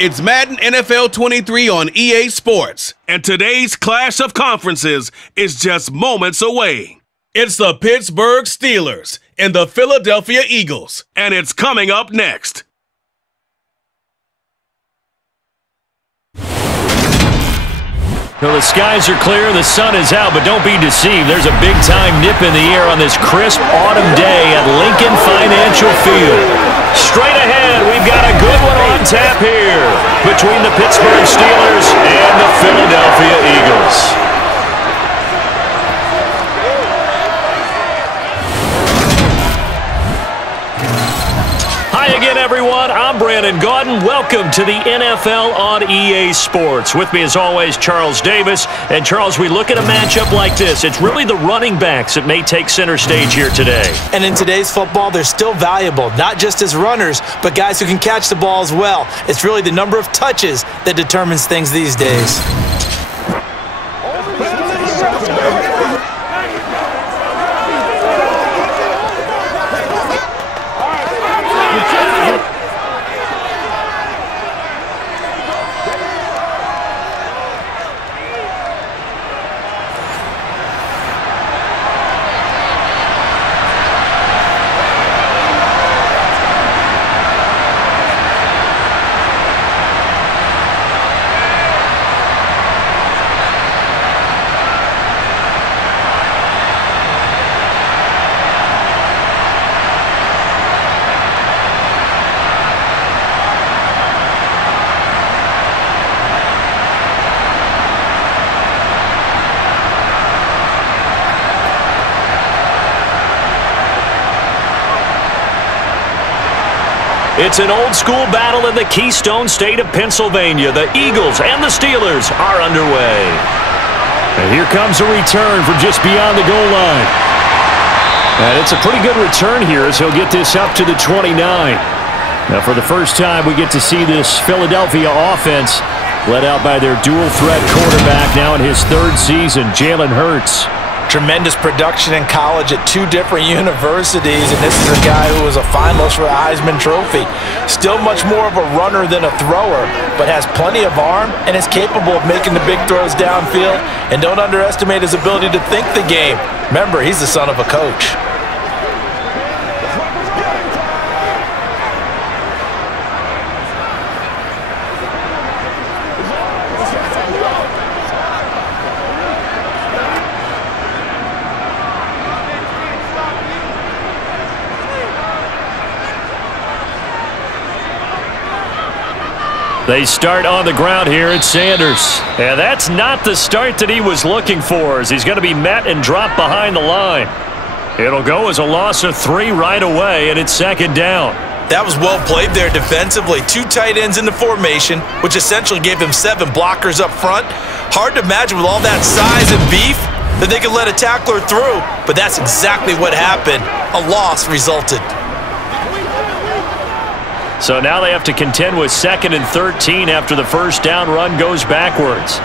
It's Madden NFL 23 on EA Sports, and today's clash of conferences is just moments away. It's the Pittsburgh Steelers and the Philadelphia Eagles, and it's coming up next. So the skies are clear, the sun is out, but don't be deceived. There's a big-time nip in the air on this crisp autumn day at Lincoln Financial Field. Straight ahead, we've got a good one on tap here between the Pittsburgh Steelers and the Philadelphia Eagles. Hi again, everyone. I'm Brandon Gaudin. Welcome to the NFL on EA Sports. With me, as always, Charles Davis. And, Charles, we look at a matchup like this. It's really the running backs that may take center stage here today. And in today's football, they're still valuable, not just as runners, but guys who can catch the ball as well. It's really the number of touches that determines things these days. It's an old-school battle in the Keystone State of Pennsylvania. The Eagles and the Steelers are underway. And here comes a return from just beyond the goal line. And it's a pretty good return here as he'll get this up to the 29. Now, for the first time, we get to see this Philadelphia offense led out by their dual-threat quarterback now in his third season, Jalen Hurts. Tremendous production in college at two different universities, and this is a guy who was a finalist for the Heisman Trophy. Still much more of a runner than a thrower, but has plenty of arm and is capable of making the big throws downfield. And don't underestimate his ability to think the game. Remember, he's the son of a coach. They start on the ground here at Sanders. And that's not the start that he was looking for, as he's going to be met and dropped behind the line. It'll go as a loss of 3 right away, and it's second down. That was well played there defensively. 2 tight ends in the formation, which essentially gave them 7 blockers up front. Hard to imagine with all that size and beef that they could let a tackler through, but that's exactly what happened. A loss resulted. So now they have to contend with 2nd and 13 after the first down run goes backwards.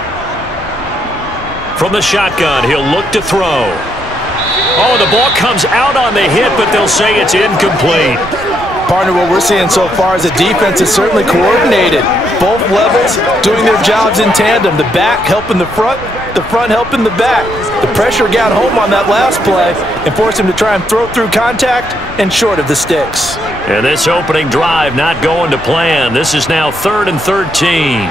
From the shotgun, he'll look to throw. Oh, the ball comes out on the hit, but they'll say it's incomplete. Partner, what we're seeing so far is the defense is certainly coordinated. Both levels doing their jobs in tandem. The back helping the front helping the back. The pressure got home on that last play and forced him to try and throw through contact and short of the sticks. And this opening drive not going to plan. This is now 3rd and 13.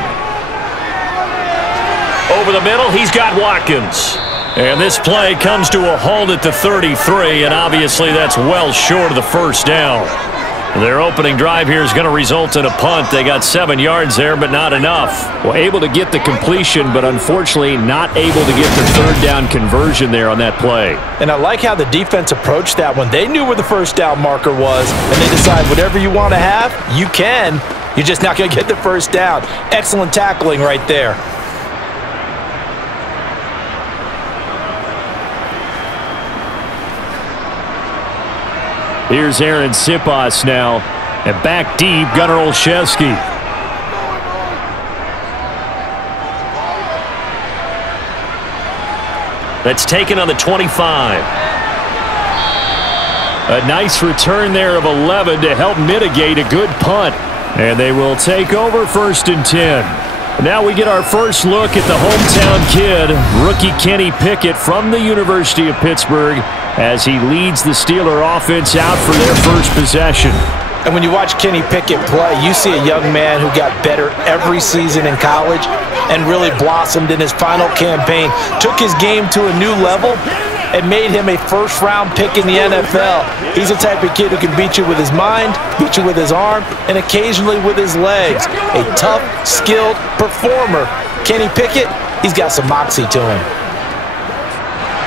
Over the middle, he's got Watkins. And this play comes to a halt at the 33, and obviously that's well short of the first down. Their opening drive here is going to result in a punt. They got 7 yards there, but not enough. Well, able to get the completion, but unfortunately not able to get the 3rd down conversion there on that play. And I like how the defense approached that one. They knew where the first down marker was, and they decide whatever you want to have, you can. You're just not going to get the first down. Excellent tackling right there. Here's Aaron Sipas now. And back deep, Gunnar Olszewski. That's taken on the 25. A nice return there of 11 to help mitigate a good punt. And they will take over 1st and 10. Now we get our first look at the hometown kid, rookie Kenny Pickett from the University of Pittsburgh, as he leads the Steeler offense out for their first possession. And when you watch Kenny Pickett play, you see a young man who got better every season in college and really blossomed in his final campaign, took his game to a new level, and made him a first-round pick in the NFL. He's the type of kid who can beat you with his mind, beat you with his arm, and occasionally with his legs. A tough, skilled performer. Kenny Pickett, he's got some moxie to him.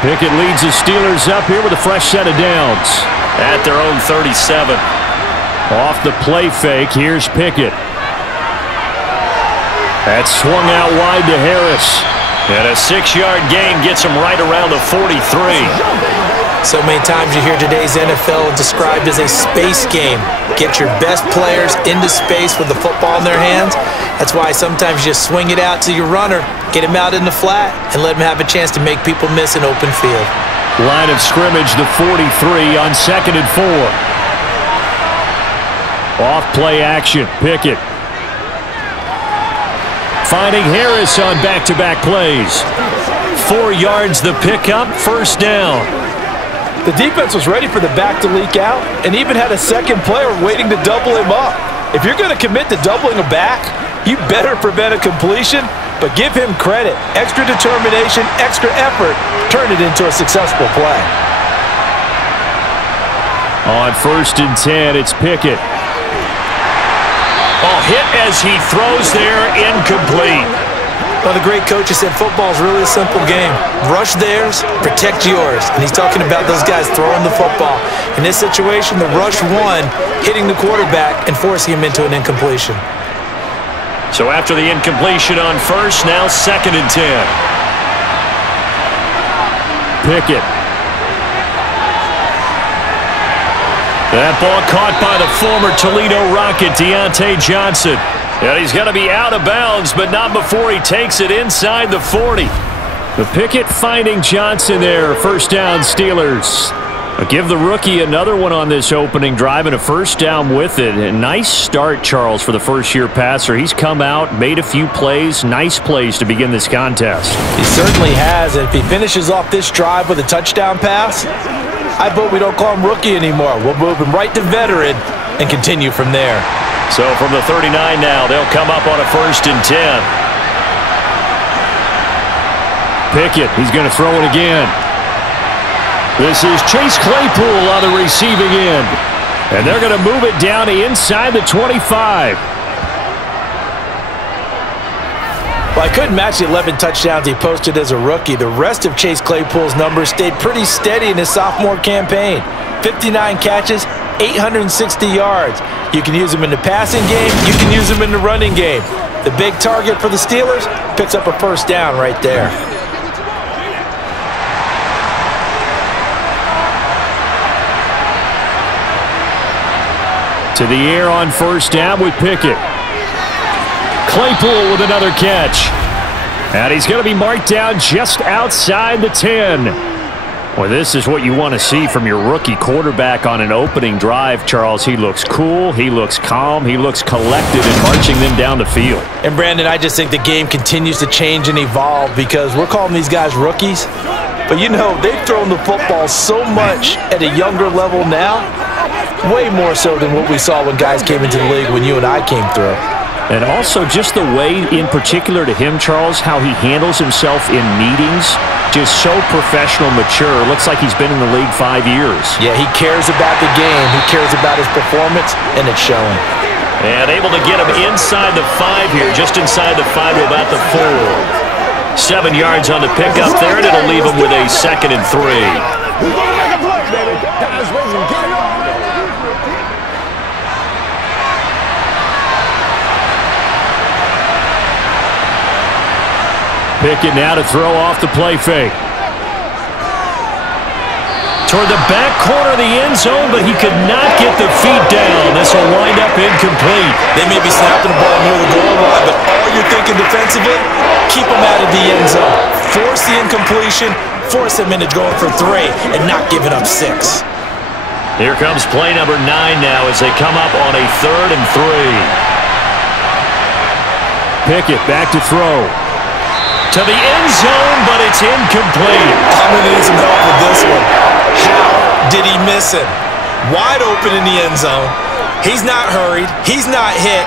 Pickett leads the Steelers up here with a fresh set of downs. At their own 37. Off the play fake, here's Pickett. That's swung out wide to Harris. And a 6-yard gain gets him right around the 43. So many times you hear today's NFL described as a space game. Get your best players into space with the football in their hands. That's why sometimes you just swing it out to your runner, get him out in the flat, and let him have a chance to make people miss an open field. Line of scrimmage, the 43 on 2nd and 4. Off play action, Pickett. Finding Harris on back-to-back plays. 4 yards the pickup, 1st down. The defense was ready for the back to leak out and even had a second player waiting to double him up. If you're going to commit to doubling a back, you better prevent a completion, but give him credit. Extra determination, extra effort, turn it into a successful play. On 1st and 10, it's Pickett. Oh, hit as he throws there, incomplete. Well, the great coaches said football is really a simple game. Rush theirs, protect yours. And he's talking about those guys throwing the football. In this situation, the rush won, hitting the quarterback and forcing him into an incompletion. So after the incompletion on 1st, now 2nd and 10. Pickett. That ball caught by the former Toledo Rocket, Deontay Johnson. And he's going to be out of bounds, but not before he takes it inside the 40. The Pickett finding Johnson there. 1st down, Steelers. Give the rookie another one on this opening drive and a 1st down with it. A nice start, Charles, for the first-year passer. He's come out, made a few plays, nice plays to begin this contest. He certainly has. And if he finishes off this drive with a touchdown pass, I vote we don't call him rookie anymore. We'll move him right to veteran and continue from there. So from the 39 now, they'll come up on a 1st and 10. Pickett, he's going to throw it again. This is Chase Claypool on the receiving end. And they're going to move it down to inside the 25. Well, I couldn't match the 11 touchdowns he posted as a rookie. The rest of Chase Claypool's numbers stayed pretty steady in his sophomore campaign. 59 catches, 860 yards. You can use him in the passing game. You can use him in the running game. The big target for the Steelers picks up a 1st down right there. To the air on 1st down with Pickett. Claypool with another catch. And he's going to be marked down just outside the 10. Well, this is what you want to see from your rookie quarterback on an opening drive, Charles. He looks cool, he looks calm, he looks collected in marching them down the field. And, Brandon, I just think the game continues to change and evolve because we're calling these guys rookies. But, you know, they've thrown the football so much at a younger level now, way more so than what we saw when guys came into the league when you and I came through. And also just the way, in particular to him, Charles, how he handles himself in meetings, just so professional, mature. Looks like he's been in the league 5 years. Yeah, he cares about the game. He cares about his performance, and it's showing. And able to get him inside the 5 here, just inside the 5 to about the 4. 7 yards on the pickup there, and it'll leave him with a 2nd and 3. Pickett now to throw off the play fake. Toward the back corner of the end zone, but he could not get the feet down. This will wind up incomplete. They may be snapping the ball near the goal line, but all you're thinking defensively, keep them out of the end zone. Force the incompletion, force them into going for 3, and not giving up 6. Here comes play number 9 now as they come up on a 3rd and 3. Pickett back to throw. To the end zone, but it's incomplete. I'm going to need some help with this one. How did he miss him? Wide open in the end zone. He's not hurried. He's not hit.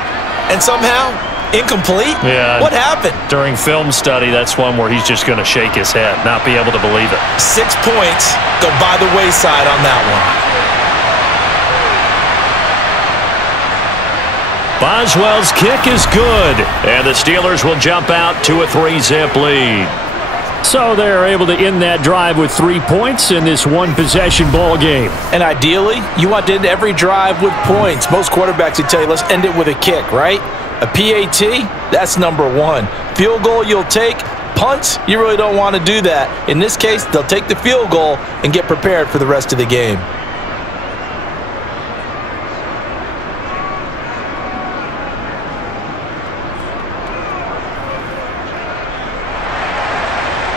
And somehow, incomplete? Yeah. What happened? During film study, that's one where he's just going to shake his head, not be able to believe it. 6 points go by the wayside on that one. Boswell's kick is good, and the Steelers will jump out to a 3-zip lead. So they're able to end that drive with 3 points in this one-possession ball game. And ideally, you want to end every drive with points. Most quarterbacks would tell you, let's end it with a kick, right? A PAT, that's number one. Field goal you'll take. Punts, you really don't want to do that. In this case, they'll take the field goal and get prepared for the rest of the game.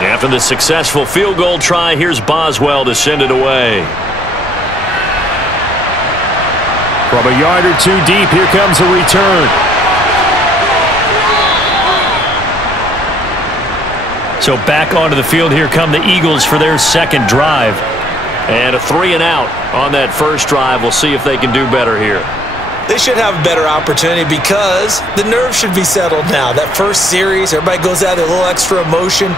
After the successful field goal try, here's Boswell to send it away. From a yard or two deep, here comes a return. So back onto the field, here come the Eagles for their second drive. And a 3-and-out on that first drive. We'll see if they can do better here. They should have a better opportunity because the nerves should be settled now. That first series, everybody goes out with a little extra emotion.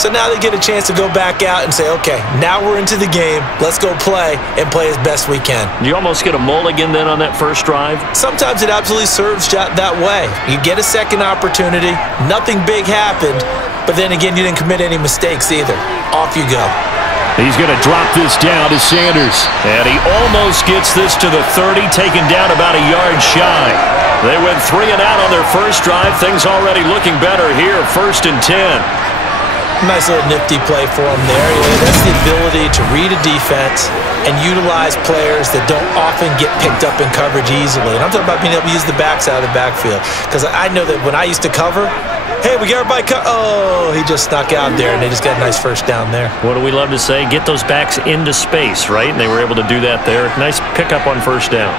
So now they get a chance to go back out and say, okay, now we're into the game. Let's go play and play as best we can. You almost get a mulligan then on that first drive? Sometimes it absolutely serves that way. You get a second opportunity. Nothing big happened. But then again, you didn't commit any mistakes either. Off you go. He's going to drop this down to Sanders. And he almost gets this to the 30, taken down about a yard shy. They went 3-and-out on their first drive. Things already looking better here, 1st and 10. Nice little nifty play for him there. That's the ability to read a defense and utilize players that don't often get picked up in coverage easily. And I'm talking about being able to use the backs out of the backfield. Because I know that when I used to cover, hey, we got everybody oh, he just snuck out there, and they just got a nice first down there. What do we love to say? Get those backs into space, right? And they were able to do that there. Nice pickup on first down.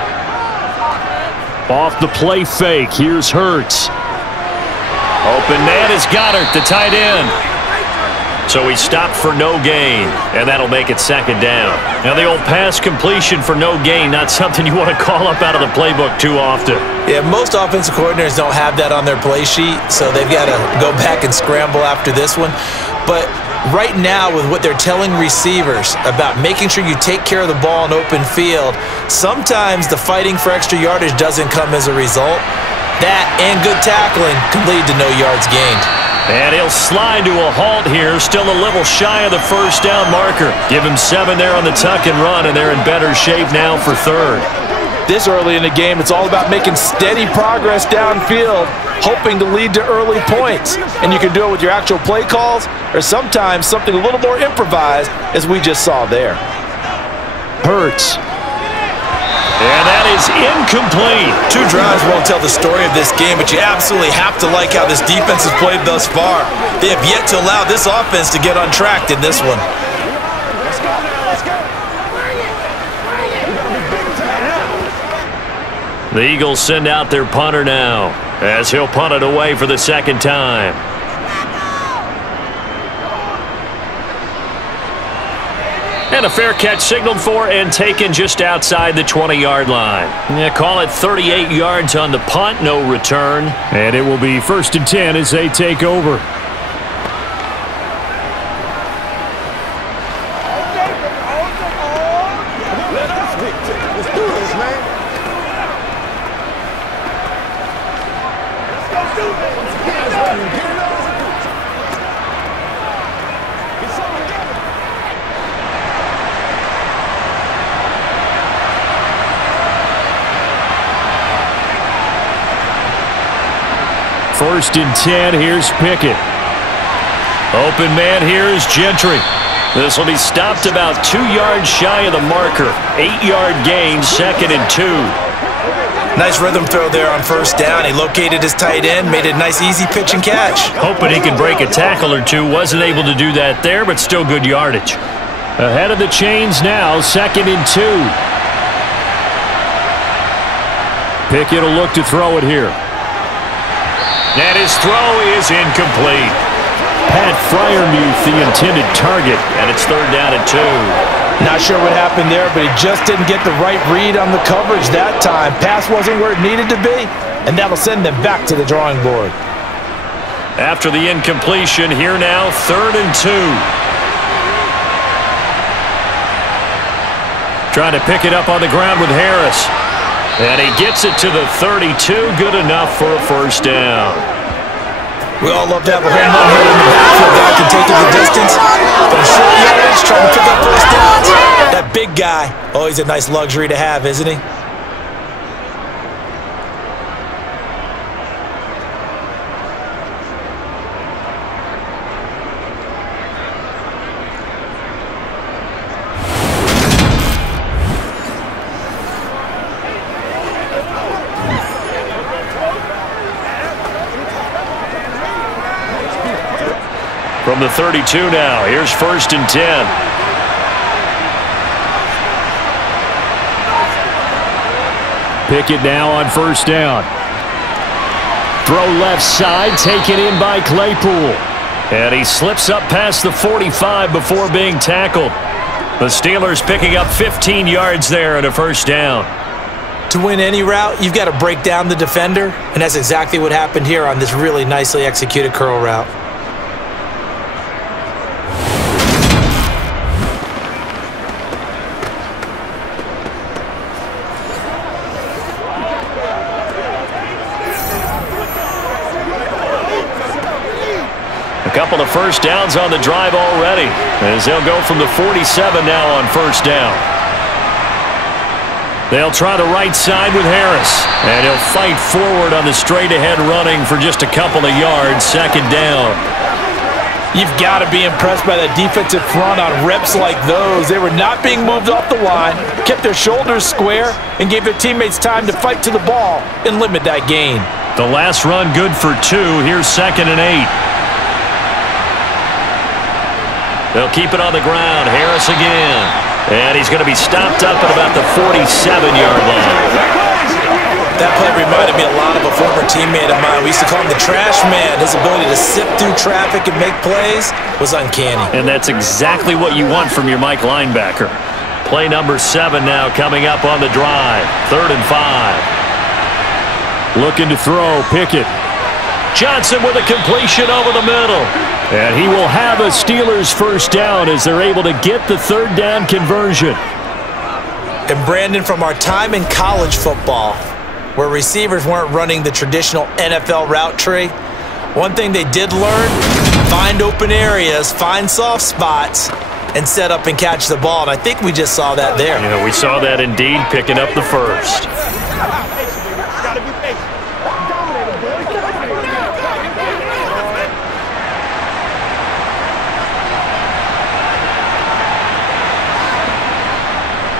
Off the play fake, here's Hurts. Open man is Goddard, the tight end. So he stopped for no gain, and that'll make it 2nd down. Now the old pass completion for no gain, not something you want to call up out of the playbook too often. Yeah, most offensive coordinators don't have that on their play sheet, so they've got to go back and scramble after this one. But right now, with what they're telling receivers about making sure you take care of the ball in open field, sometimes the fighting for extra yardage doesn't come as a result. That and good tackling can lead to no yards gained. And he'll slide to a halt here, still a little shy of the first down marker. Give him 7 there on the tuck and run, and they're in better shape now for 3rd. This early in the game, it's all about making steady progress downfield, hoping to lead to early points. And you can do it with your actual play calls, or sometimes something a little more improvised, as we just saw there. Hurts. And that is incomplete. 2 drives won't tell the story of this game, but you absolutely have to like how this defense has played thus far. They have yet to allow this offense to get untracked in this one. The Eagles send out their punter now, as he'll punt it away for the 2nd time. And a fair catch signaled for and taken just outside the 20-yard line. Yeah, call it 38 yards on the punt, no return. And it will be 1st and 10 as they take over. First and 10, here's Pickett. Open man, here's Gentry. This will be stopped about 2 yards shy of the marker. 8-yard gain, 2nd and 2. Nice rhythm throw there on first down. He located his tight end, made it a nice easy pitch and catch. Hoping he could break a tackle or two. Wasn't able to do that there, but still good yardage. Ahead of the chains now, 2nd and 2. Pickett will look to throw it here. And his throw is incomplete. Pat Fryermuth, the intended target, and it's 3rd down and 2. Not sure what happened there, but he just didn't get the right read on the coverage that time. Pass wasn't where it needed to be, and that'll send them back to the drawing board. After the incompletion, here now, 3rd and 2. Trying to pick it up on the ground with Harris. And he gets it to the 32. Good enough for a 1st down. We all love to have a home run here in the backfield. Guy can take it the distance. But a short yardage, trying to pick up 1st downs. That big guy, always a nice luxury to have, isn't he? From the 32 now, here's 1st and 10. Pickett now on 1st down. Throw left side, taken in by Claypool. And he slips up past the 45 before being tackled. The Steelers picking up 15 yards there and a 1st down. To win any route, you've got to break down the defender, and that's exactly what happened here on this really nicely executed curl route. A couple of 1st downs on the drive already, as they'll go from the 47 now on 1st down. They'll try the right side with Harris, and he'll fight forward on the straight-ahead running for just a couple of yards, 2nd down. You've got to be impressed by that defensive front on reps like those. They were not being moved off the line, kept their shoulders square, and gave their teammates time to fight to the ball and limit that gain. The last run good for 2. Here's 2nd and 8. They'll keep it on the ground. Harris again. And he's going to be stopped up at about the 47-yard line. That play reminded me a lot of a former teammate of mine. We used to call him the trash man. His ability to sift through traffic and make plays was uncanny. And that's exactly what you want from your Mike linebacker. Play number 7 now coming up on the drive. 3rd and 5. Looking to throw, Pickett. Johnson with a completion over the middle. And he will have a Steelers 1st down as they're able to get the 3rd down conversion. And Brandon, from our time in college football, where receivers weren't running the traditional NFL route tree, one thing they did learn, find open areas, find soft spots, and set up and catch the ball. And I think we just saw that there. Yeah, we saw that indeed, picking up the 1st.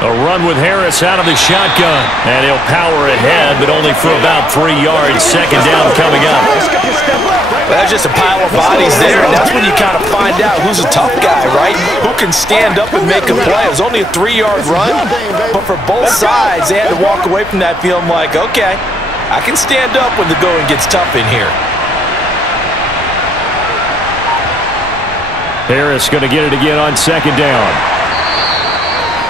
A run with Harris out of the shotgun. And he'll power ahead, but only for about 3 yards. 2nd down coming up. Well, that's just a pile of bodies there, and that's when you kind of find out who's a tough guy, right? Who can stand up and make a play. It was only a 3-yard run, but for both sides, they had to walk away from that feeling like, okay, I can stand up when the going gets tough in here. Harris going to get it again on 2nd down.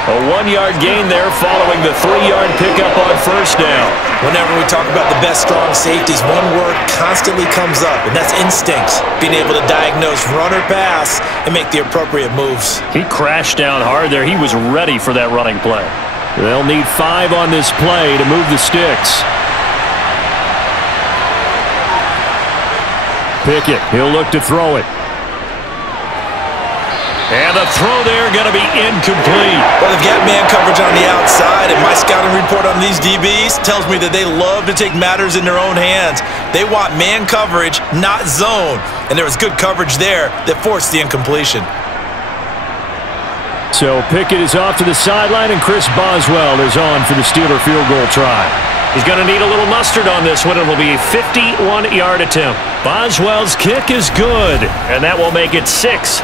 A 1-yard gain there following the 3-yard pickup on 1st down. Whenever we talk about the best strong safeties, one word constantly comes up, and that's instincts. Being able to diagnose run or pass and make the appropriate moves. He crashed down hard there. He was ready for that running play. They'll need 5 on this play to move the sticks. Pickett, he'll look to throw it. And the throw there going to be incomplete. Well, they've got man coverage on the outside, and my scouting report on these DBs tells me that they love to take matters in their own hands. They want man coverage, not zone. And there was good coverage there that forced the incompletion. So Pickett is off to the sideline, and Chris Boswell is on for the Steeler field goal try. He's going to need a little mustard on this one. It will be a 51-yard attempt. Boswell's kick is good, and that will make it 6-0.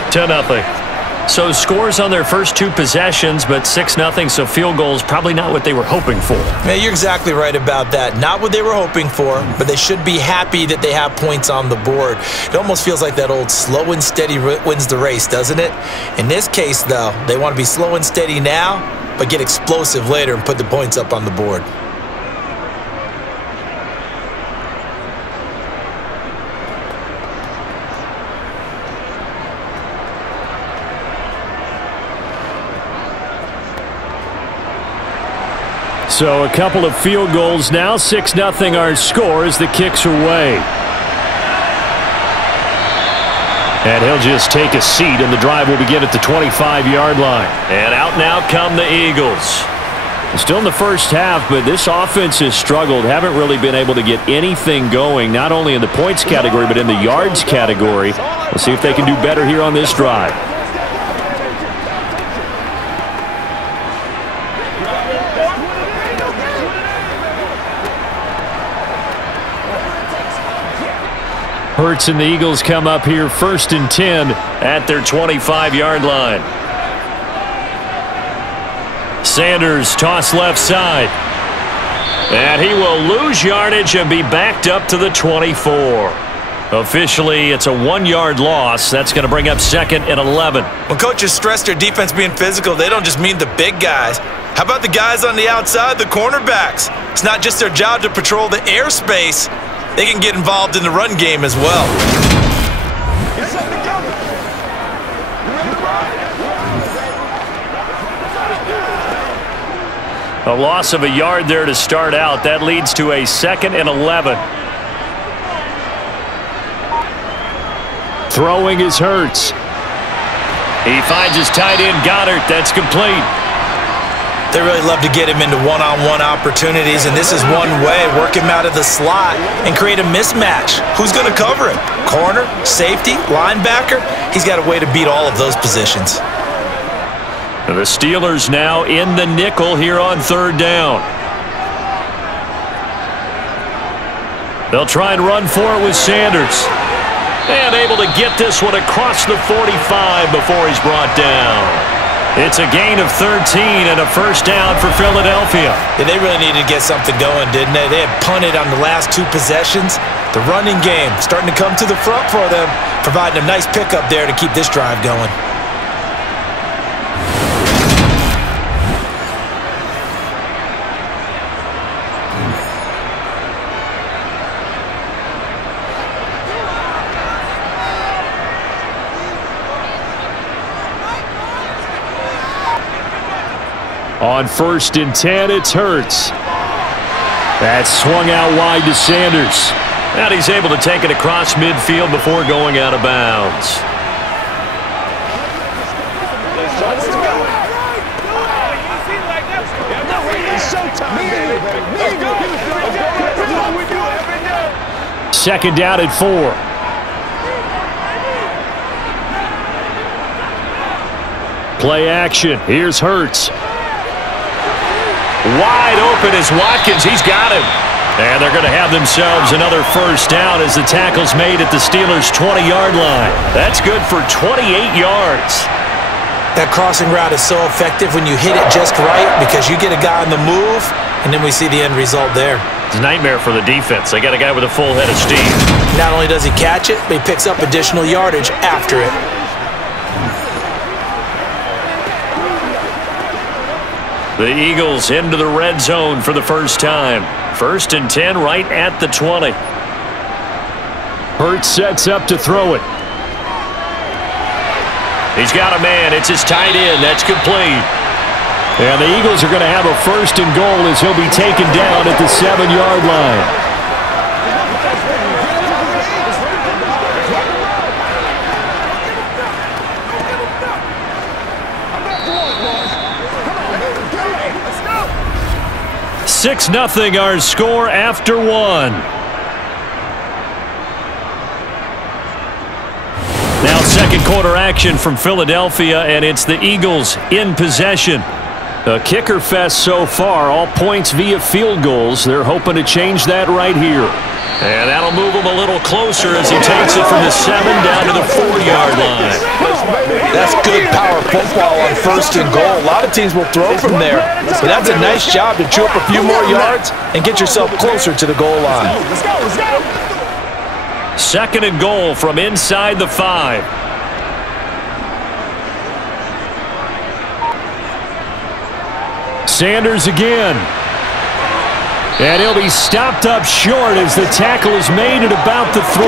So scores on their first 2 possessions, but 6-0, so field goals probably not what they were hoping for. Man, you're exactly right about that. Not what they were hoping for, but they should be happy that they have points on the board. It almost feels like that old slow and steady wins the race, doesn't it? In this case, though, they want to be slow and steady now, but get explosive later and put the points up on the board. So a couple of field goals now. 6-0 our score as the kicks away. And he'll just take a seat, and the drive will begin at the 25-yard line. And out now come the Eagles. Still in the first half, but this offense has struggled. Haven't really been able to get anything going, not only in the points category, but in the yards category. We'll see if they can do better here on this drive. Hurts and the Eagles come up here 1st and 10 at their 25-yard line. Sanders toss left side. And he will lose yardage and be backed up to the 24. Officially, it's a 1-yard loss. That's going to bring up 2nd and 11. When coaches stress their defense being physical, they don't just mean the big guys. How about the guys on the outside, the cornerbacks? It's not just their job to patrol the airspace. They can get involved in the run game as well. A loss of a yard there to start out. That leads to a 2nd and 11. Throwing is Hurts. He finds his tight end, Goddard. That's complete. They really love to get him into one-on-one opportunities, and this is one way. Work him out of the slot and create a mismatch. Who's going to cover him? Corner, safety, linebacker? He's got a way to beat all of those positions. The Steelers now in the nickel here on 3rd down. They'll try and run for it with Sanders. And able to get this one across the 45 before he's brought down. It's a gain of 13 and a 1st down for Philadelphia. Yeah, they really needed to get something going, didn't they? They had punted on the last 2 possessions. The running game starting to come to the front for them, providing a nice pickup there to keep this drive going. On 1st and 10, it's Hurts. That's swung out wide to Sanders. And he's able to take it across midfield before going out of bounds. Second down at 4. Play action. Here's Hurts. Wide open is Watkins. He's got him. And they're going to have themselves another 1st down as the tackle's made at the Steelers' 20-yard line. That's good for 28 yards. That crossing route is so effective when you hit it just right because you get a guy on the move, and then we see the end result there. It's a nightmare for the defense. They got a guy with a full head of steam. Not only does he catch it, but he picks up additional yardage after it. The Eagles into the red zone for the first time. 1st and 10 right at the 20. Hurts sets up to throw it. He's got a man. It's his tight end. That's complete. And the Eagles are going to have a 1st and goal as he'll be taken down at the 7-yard line. Let's go. 6-0 our score after 1. Now 2nd quarter action from Philadelphia, and it's the Eagles in possession. A kicker fest so far, all points via field goals. They're hoping to change that right here. And that'll move him a little closer as he takes it from the 7 down to the 4-yard line. That's good power football on 1st and goal. A lot of teams will throw from there. But that's a nice job to chew up a few more yards and get yourself closer to the goal line. 2nd and goal from inside the 5. Sanders again. And he'll be stopped up short as the tackle is made at about the 3.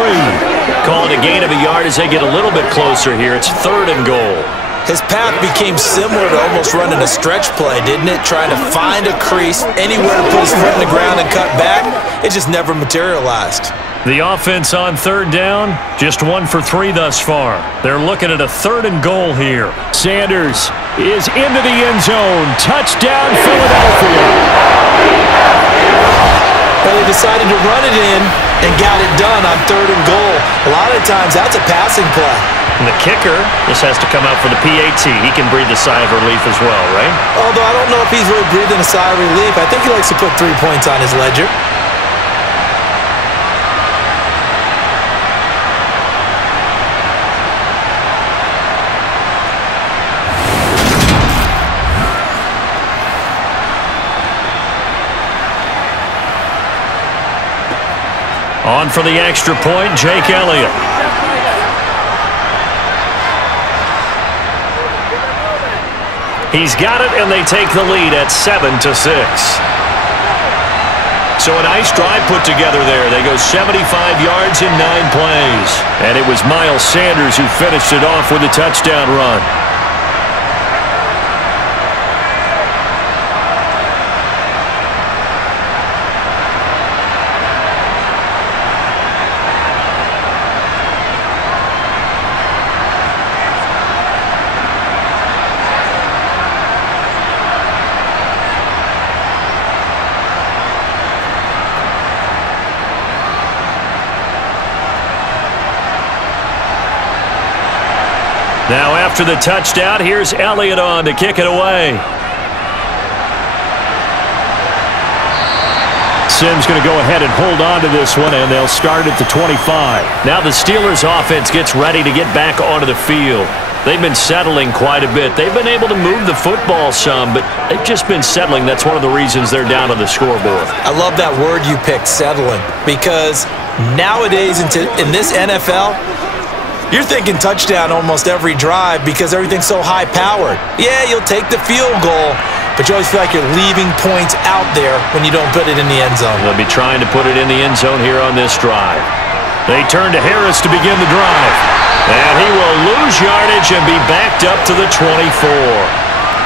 Calling a gain of a yard as they get a little bit closer here. It's 3rd and goal. His path became similar to almost running a stretch play, didn't it? Trying to find a crease, anywhere to put his foot in the ground and cut back. It just never materialized. The offense on 3rd down, just 1 for 3 thus far. They're looking at a 3rd and goal here. Sanders is into the end zone. Touchdown, Philadelphia. Well, they decided to run it in and got it done on 3rd and goal. A lot of times, that's a passing play. And the kicker just has to come out for the PAT. He can breathe a sigh of relief as well, right? Although I don't know if he's really breathing a sigh of relief. I think he likes to put 3 points on his ledger. On for the extra point, Jake Elliott. He's got it, and they take the lead at 7-6. So a nice drive put together there. They go 75 yards in 9 plays. And it was Miles Sanders who finished it off with a touchdown run. Now after the touchdown, here's Elliott on to kick it away. Simms going to go ahead and hold on to this one, and they'll start at the 25. Now the Steelers offense gets ready to get back onto the field. They've been settling quite a bit. They've been able to move the football some, but they've just been settling. That's one of the reasons they're down on the scoreboard. I love that word you picked, settling, because nowadays in this NFL, you're thinking touchdown almost every drive because everything's so high-powered. Yeah, you'll take the field goal, but you always feel like you're leaving points out there when you don't put it in the end zone. They'll be trying to put it in the end zone here on this drive. They turn to Harris to begin the drive. And he will lose yardage and be backed up to the 24.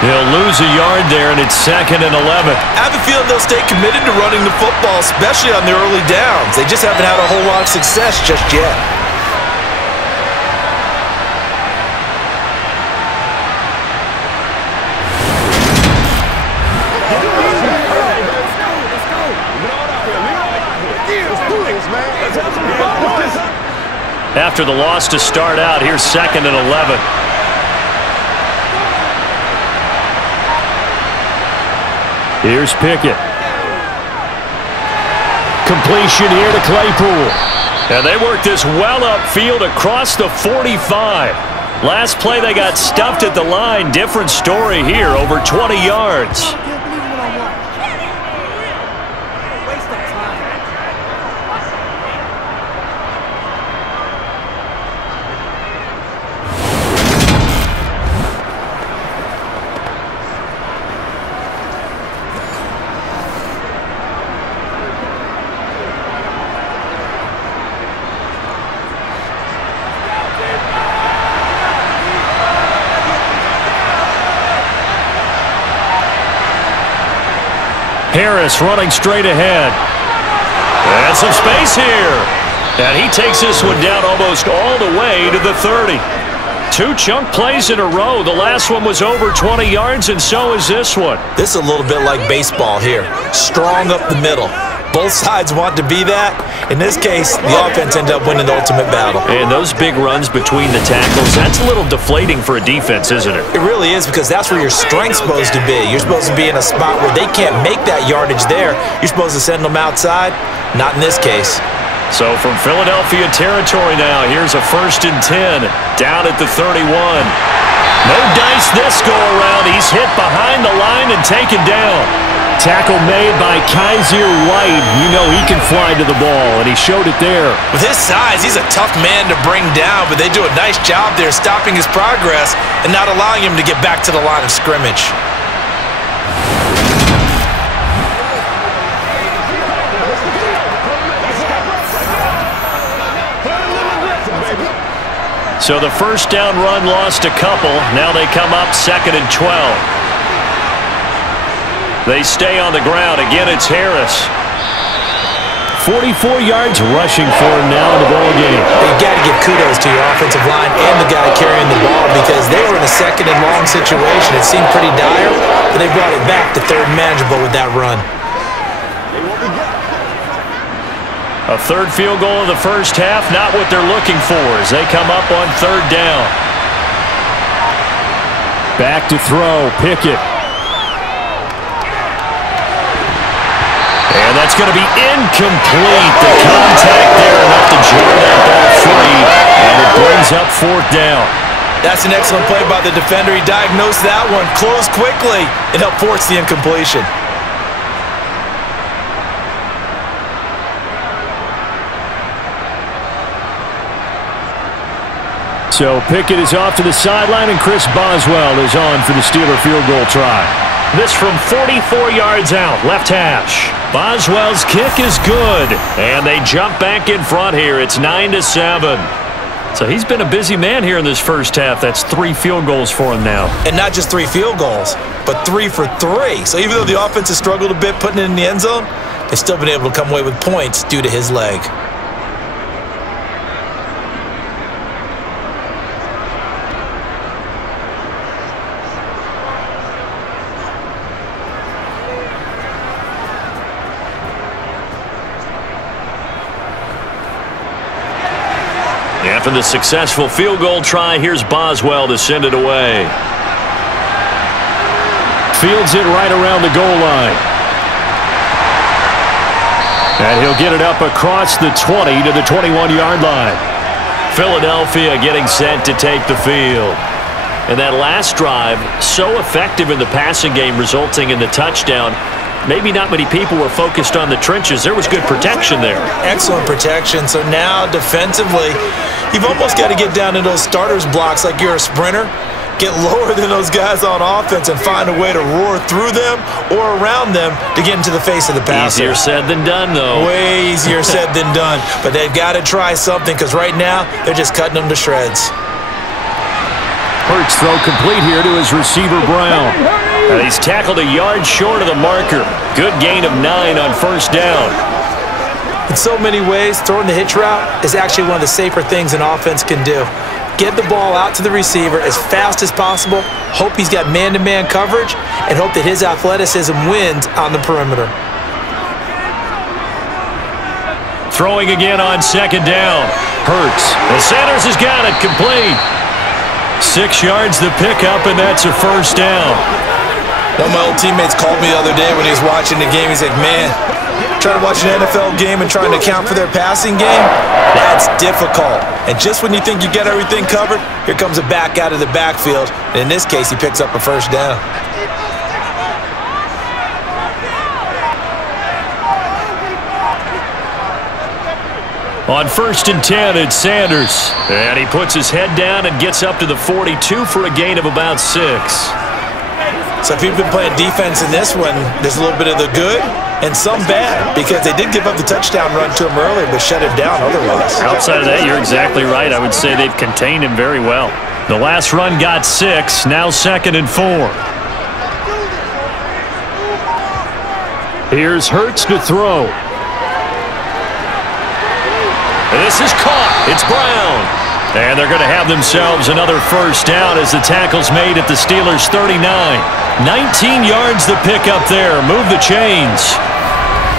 He'll lose a yard there, and it's 2nd and 11. I have a feeling they'll stay committed to running the football, especially on the early downs. They just haven't had a whole lot of success just yet. After the loss to start out, here's 2nd and 11. Here's Pickett. Completion here to Claypool. And they work this well upfield across the 45. Last play they got stuffed at the line. Different story here, over 20 yards. Harris running straight ahead. And some space here. And he takes this one down almost all the way to the 30. 2 chunk plays in a row. The last one was over 20 yards, and so is this one. This is a little bit like baseball here. Strong up the middle. Both sides want to be that. In this case, the offense ended up winning the ultimate battle. And those big runs between the tackles, that's a little deflating for a defense, isn't it? It really is, because that's where your strength's supposed to be. You're supposed to be in a spot where they can't make that yardage there. You're supposed to send them outside. Not in this case. So from Philadelphia territory now, here's a 1st and 10, down at the 31. No dice this go-around. He's hit behind the line and taken down. Tackle made by Kaiser White. You know he can fly to the ball, and he showed it there. With his size, he's a tough man to bring down, but they do a nice job there stopping his progress and not allowing him to get back to the line of scrimmage. So the first down run lost a couple. Now they come up 2nd and 12. They stay on the ground. Again, it's Harris. 44 yards rushing for him now in the ball game. You got to give kudos to your offensive line and the guy carrying the ball, because they were in a 2nd and long situation. It seemed pretty dire, but they brought it back to 3rd and manageable with that run. A 3rd field goal in the first half, not what they're looking for as they come up on 3rd down. Back to throw, Pickett. And that's going to be incomplete. The contact there enough to jar that ball free, and it brings up 4th down. That's an excellent play by the defender. He diagnosed that one, closed quickly, and helped force the incompletion. So Pickett is off to the sideline, and Chris Boswell is on for the Steeler field goal try. This from 44 yards out, left hash. Boswell's kick is good, and they jump back in front here. It's 9-7. So he's been a busy man here in this first half. That's 3 field goals for him now. And not just 3 field goals, but 3 for 3. So even though the offense has struggled a bit putting it in the end zone, they've still been able to come away with points due to his leg. After the successful field goal try, here's Boswell to send it away. Fields it right around the goal line. And he'll get it up across the 20 to the 21-yard line. Philadelphia getting set to take the field. And that last drive, so effective in the passing game, resulting in the touchdown. Maybe not many people were focused on the trenches. There was good protection there. Excellent protection. So now defensively, you've almost got to get down to those starters blocks like you're a sprinter. Get lower than those guys on offense and find a way to roar through them or around them to get into the face of the passer. Easier said than done, though. Way easier said than done. But they've got to try something, because right now they're just cutting them to shreds. Hurts throw complete here to his receiver, Brown. And he's tackled a yard short of the marker. Good gain of 9 on 1st down. In so many ways, throwing the hitch route is actually one of the safer things an offense can do. Get the ball out to the receiver as fast as possible, hope he's got man-to-man coverage, and hope that his athleticism wins on the perimeter. Throwing again on 2nd down. Hurts. And Sanders has got it complete. 6 yards the pickup, and that's a 1st down. One of my old teammates called me the other day when he was watching the game. He's like, man, trying to watch an NFL game and trying to account for their passing game, that's difficult. And just when you think you get everything covered, here comes a back out of the backfield. And in this case, he picks up a 1st down. On 1st and 10, it's Sanders. And he puts his head down and gets up to the 42 for a gain of about 6. So if you've been playing defense in this one, there's a little bit of the good and some bad, because they did give up the touchdown run to him earlier, but shut him down otherwise. Outside of that, you're exactly right. I would say they've contained him very well. The last run got 6, now 2nd and 4. Here's Hurts to throw. This is caught. It's Brown. And they're going to have themselves another 1st down as the tackle's made at the Steelers' 39. 19 yards the pick up there. Move the chains.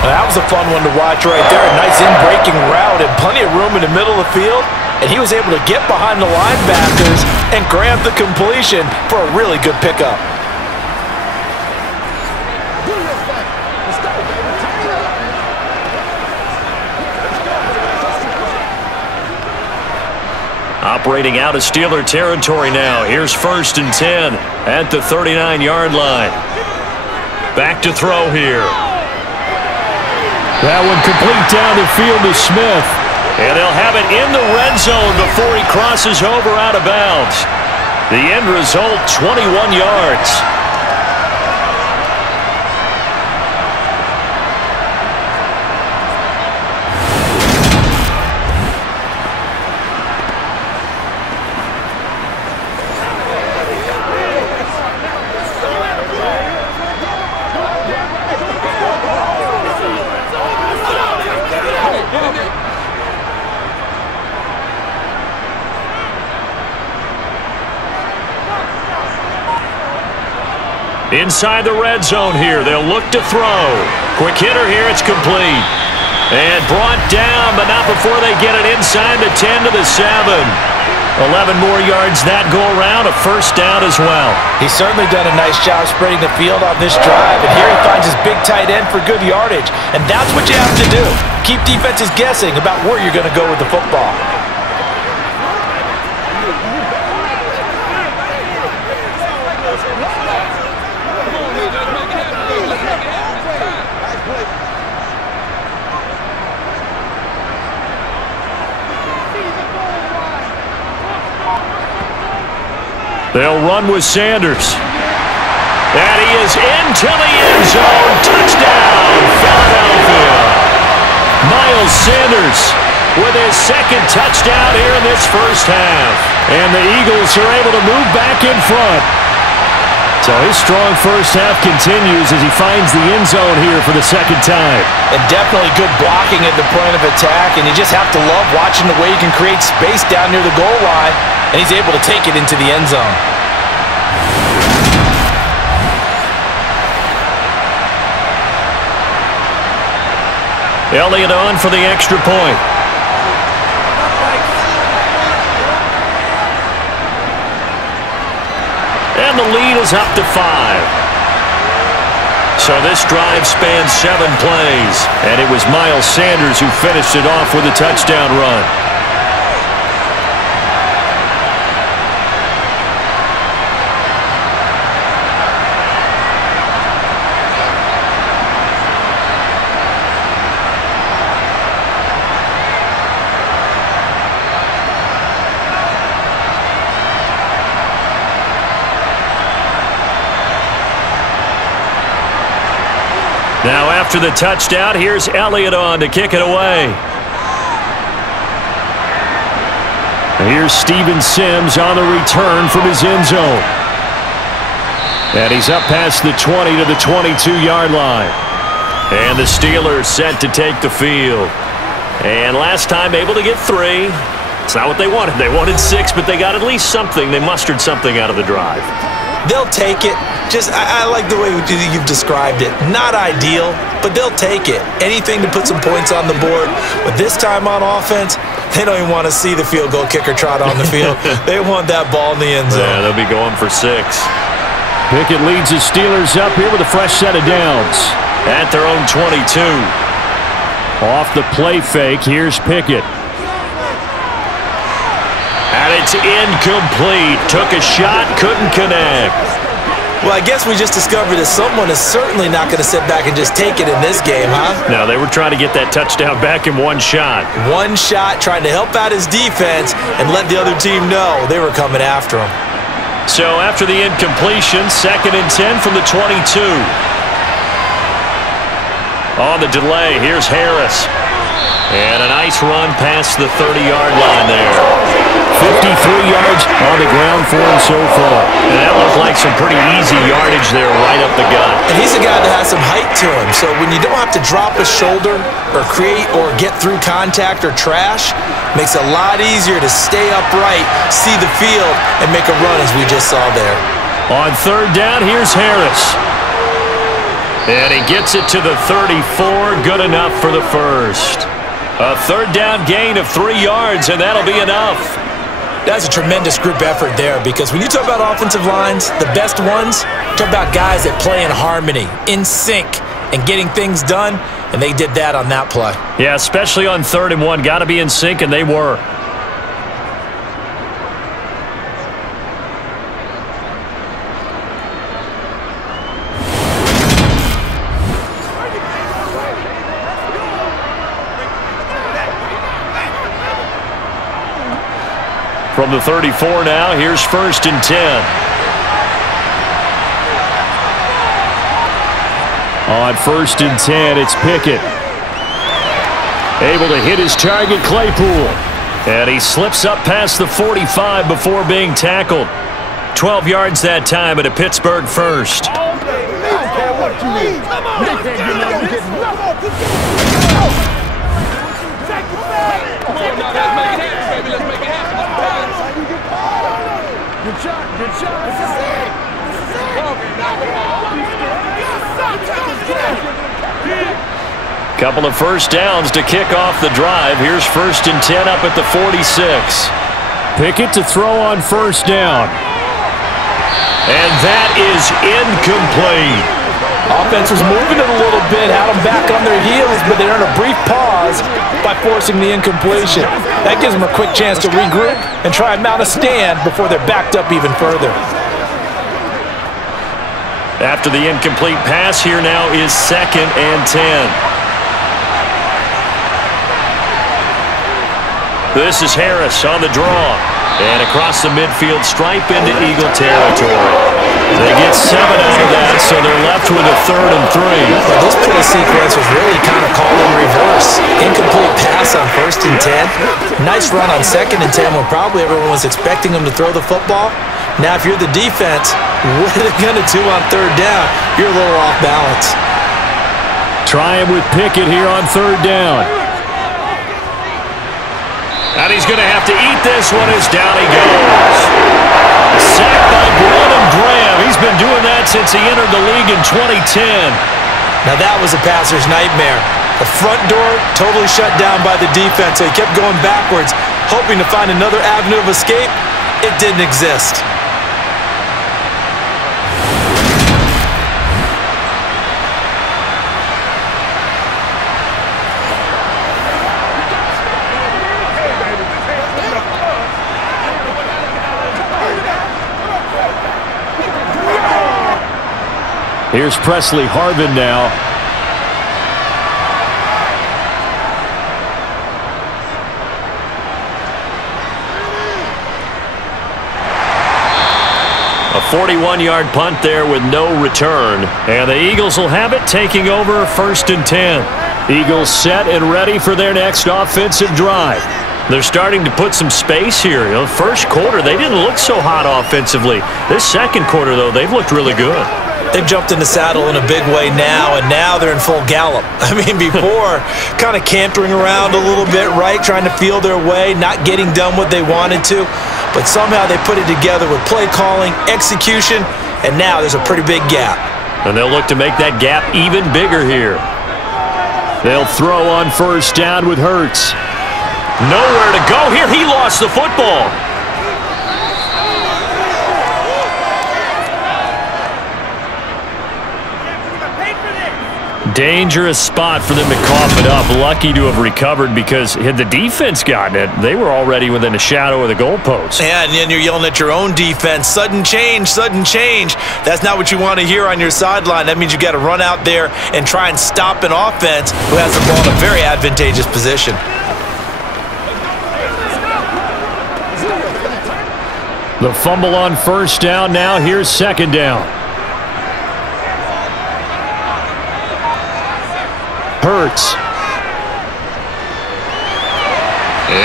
That was a fun one to watch right there. A nice in-breaking route and plenty of room in the middle of the field. And he was able to get behind the linebackers and grab the completion for a really good pickup. Operating out of Steeler territory now. Here's 1st and 10 at the 39-yard line. Back to throw here. That one complete down the field to Smith. And they'll have it in the red zone before he crosses over out of bounds. The end result, 21 yards. Inside the red zone here. They'll look to throw. Quick hitter here. It's complete. And brought down, but not before they get it inside the 10 to the 7. 11 more yards that go around. A 1st down as well. He's certainly done a nice job spreading the field on this drive. And here he finds his big tight end for good yardage. And that's what you have to do. Keep defenses guessing about where you're going to go with the football. They'll run with Sanders. And he is into the end zone. Touchdown, Philadelphia. Miles Sanders with his 2nd touchdown here in this 1st half. And the Eagles are able to move back in front. So his strong 1st half continues as he finds the end zone here for the 2nd time. And definitely good blocking at the point of attack. And you just have to love watching the way he can create space down near the goal line. And he's able to take it into the end zone. Elliott on for the extra point. And the lead is up to 5. So this drive spans 7 plays. And it was Miles Sanders who finished it off with a touchdown run. Now after the touchdown, here's Elliott on to kick it away. Here's Steven Sims on the return from his end zone. And he's up past the 20 to the 22-yard line. And the Steelers set to take the field. And last time able to get 3. It's not what they wanted. They wanted 6, but they got at least something. They mustered something out of the drive. They'll take it. I like the way you've described it. Not ideal, but they'll take it. Anything to put some points on the board. But this time on offense, they don't even want to see the field goal kicker trot on the field. They want that ball in the end zone. Yeah, they'll be going for 6. Pickett leads the Steelers up here with a fresh set of downs. At their own 22. Off the play fake, here's Pickett. And it's incomplete. Took a shot, couldn't connect. Well, I guess we just discovered that someone is certainly not going to sit back and just take it in this game, huh? No, they were trying to get that touchdown back in one shot. One shot, trying to help out his defense and let the other team know they were coming after him. So after the incompletion, 2nd and 10 from the 22. On the delay, here's Harris. And a nice run past the 30-yard line there. 53 yards on the ground for him so far. And that looked like some pretty easy yardage there right up the gut. And he's a guy that has some height to him. So when you don't have to drop a shoulder or create or get through contact or trash, makes it a lot easier to stay upright, see the field, and make a run as we just saw there. On 3rd down, here's Harris. And he gets it to the 34. Good enough for the first. A third down gain of 3 yards, and that'll be enough. That's a tremendous group effort there, because when you talk about offensive lines, the best ones, talk about guys that play in harmony, in sync, and getting things done, and they did that on that play. Yeah, especially on 3rd and 1. Got to be in sync, and they were. From the 34 now, here's 1st and 10. On 1st and 10, it's Pickett. Able to hit his target, Claypool. And he slips up past the 45 before being tackled. 12 yards that time at a Pittsburgh first. Good shot. This is it. Couple of first downs to kick off the drive. Here's 1st and 10 up at the 46. Pickett to throw on 1st down. And that is incomplete. Offense was moving it a little bit, had them back on their heels, but they earned a brief pause by forcing the incompletion. That gives them a quick chance to regroup and try and mount a stand before they're backed up even further. After the incomplete pass, here now is 2nd and 10. This is Harris on the draw. And across the midfield stripe into Eagle territory. They get 7 out of that, so they're left with a 3rd and 3. Well, this play sequence was really kind of called in reverse. Incomplete pass on 1st and 10. Nice run on 2nd and 10 when probably everyone was expecting them to throw the football. Now, if you're the defense, what are they going to do on 3rd down? You're a little off balance. Try him with Pickett here on 3rd down. And he's going to have to eat this one as down he goes. Sacked by Graham. He's been doing that since he entered the league in 2010. Now that was a passer's nightmare. The front door totally shut down by the defense, so he kept going backwards, hoping to find another avenue of escape. It didn't exist. Here's Presley Harvin now. A 41-yard punt there with no return. And the Eagles will have it, taking over 1st and 10. Eagles set and ready for their next offensive drive. They're starting to put some space here. You know, first quarter, they didn't look so hot offensively. This second quarter, though, they've looked really good. They've jumped in the saddle in a big way now, and now they're in full gallop. I mean, before, kind of cantering around a little bit, right, trying to feel their way, not getting done what they wanted to, but somehow they put it together with play calling, execution, and now there's a pretty big gap. And they'll look to make that gap even bigger here. They'll throw on 1st down with Hurts. Nowhere to go here. He lost the football. Dangerous spot for them to cough it up. Lucky to have recovered, because had the defense gotten it, they were already within a shadow of the goalpost. Yeah, and then you're yelling at your own defense. Sudden change, sudden change. That's not what you want to hear on your sideline. That means you got to run out there and try and stop an offense who has the ball in a very advantageous position. The fumble on 1st down. Now here's 2nd down. Hurts.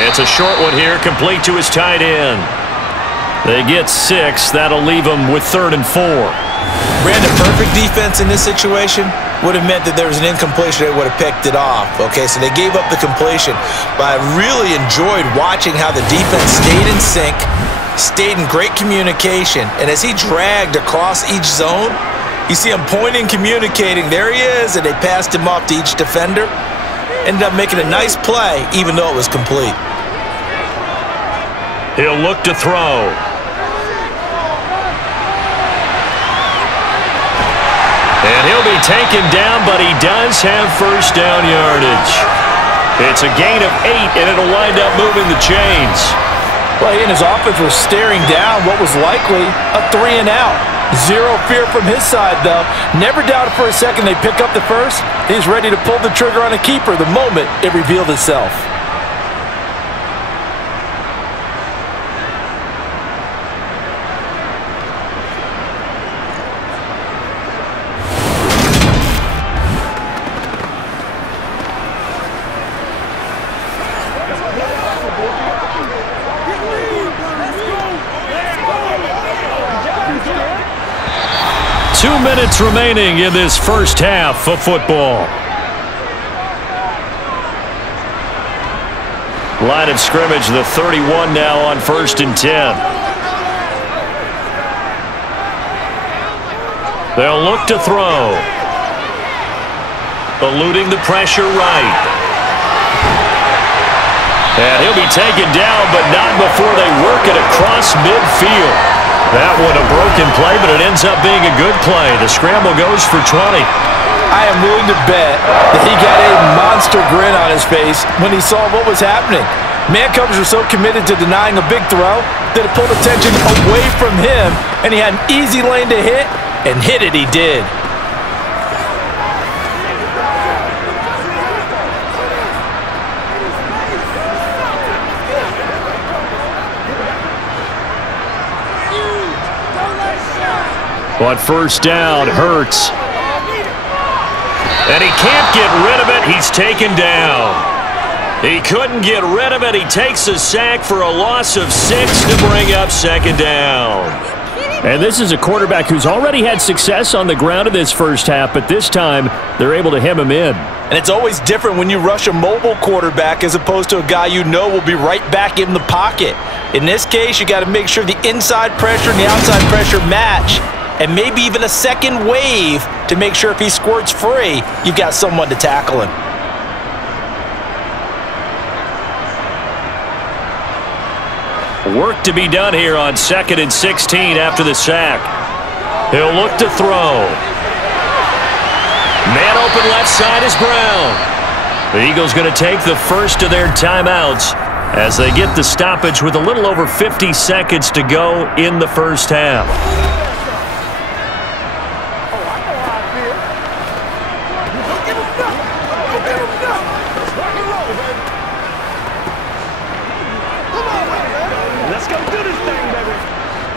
It's a short one here, complete to his tight end. They get 6. That'll leave them with 3rd and 4. Brandon, perfect defense in this situation would have meant that there was an incompletion. They would have picked it off. Okay, so they gave up the completion. But I really enjoyed watching how the defense stayed in sync, stayed in great communication, and as he dragged across each zone, You see him pointing, communicating. There he is, and they passed him off to each defender. Ended up making a nice play, even though it was complete. He'll look to throw. And he'll be taken down, but he does have first down yardage. It's a gain of 8, and it'll wind up moving the chains. Well, he and his offense were staring down what was likely a 3-and-out. Zero fear from his side, though. Never doubted for a second they pick up the first. He's ready to pull the trigger on a keeper the moment it revealed itself. Minutes remaining in this first half of football. Line of scrimmage, the 31 now on 1st and 10. They'll look to throw. Eluding the pressure right. And he'll be taken down, but not before they work it across midfield. That one a broken play, but it ends up being a good play. The scramble goes for 20. I am willing to bet that he got a monster grin on his face when he saw what was happening. Man coverage were so committed to denying a big throw that it pulled attention away from him, and he had an easy lane to hit, and hit it he did. But first down hurts. And he can't get rid of it. He's taken down. He couldn't get rid of it. He takes a sack for a loss of 6 to bring up 2nd down. And this is a quarterback who's already had success on the ground in this first half, but this time they're able to hem him in. And it's always different when you rush a mobile quarterback as opposed to a guy you know will be right back in the pocket. In this case, you got to make sure the inside pressure and the outside pressure match. And maybe even a second wave to make sure if he squirts free, you've got someone to tackle him. Work to be done here on 2nd and 16 after the sack. He'll look to throw. Man open left side is Brown. The Eagles going to take the first of their timeouts as they get the stoppage with a little over 50 seconds to go in the first half.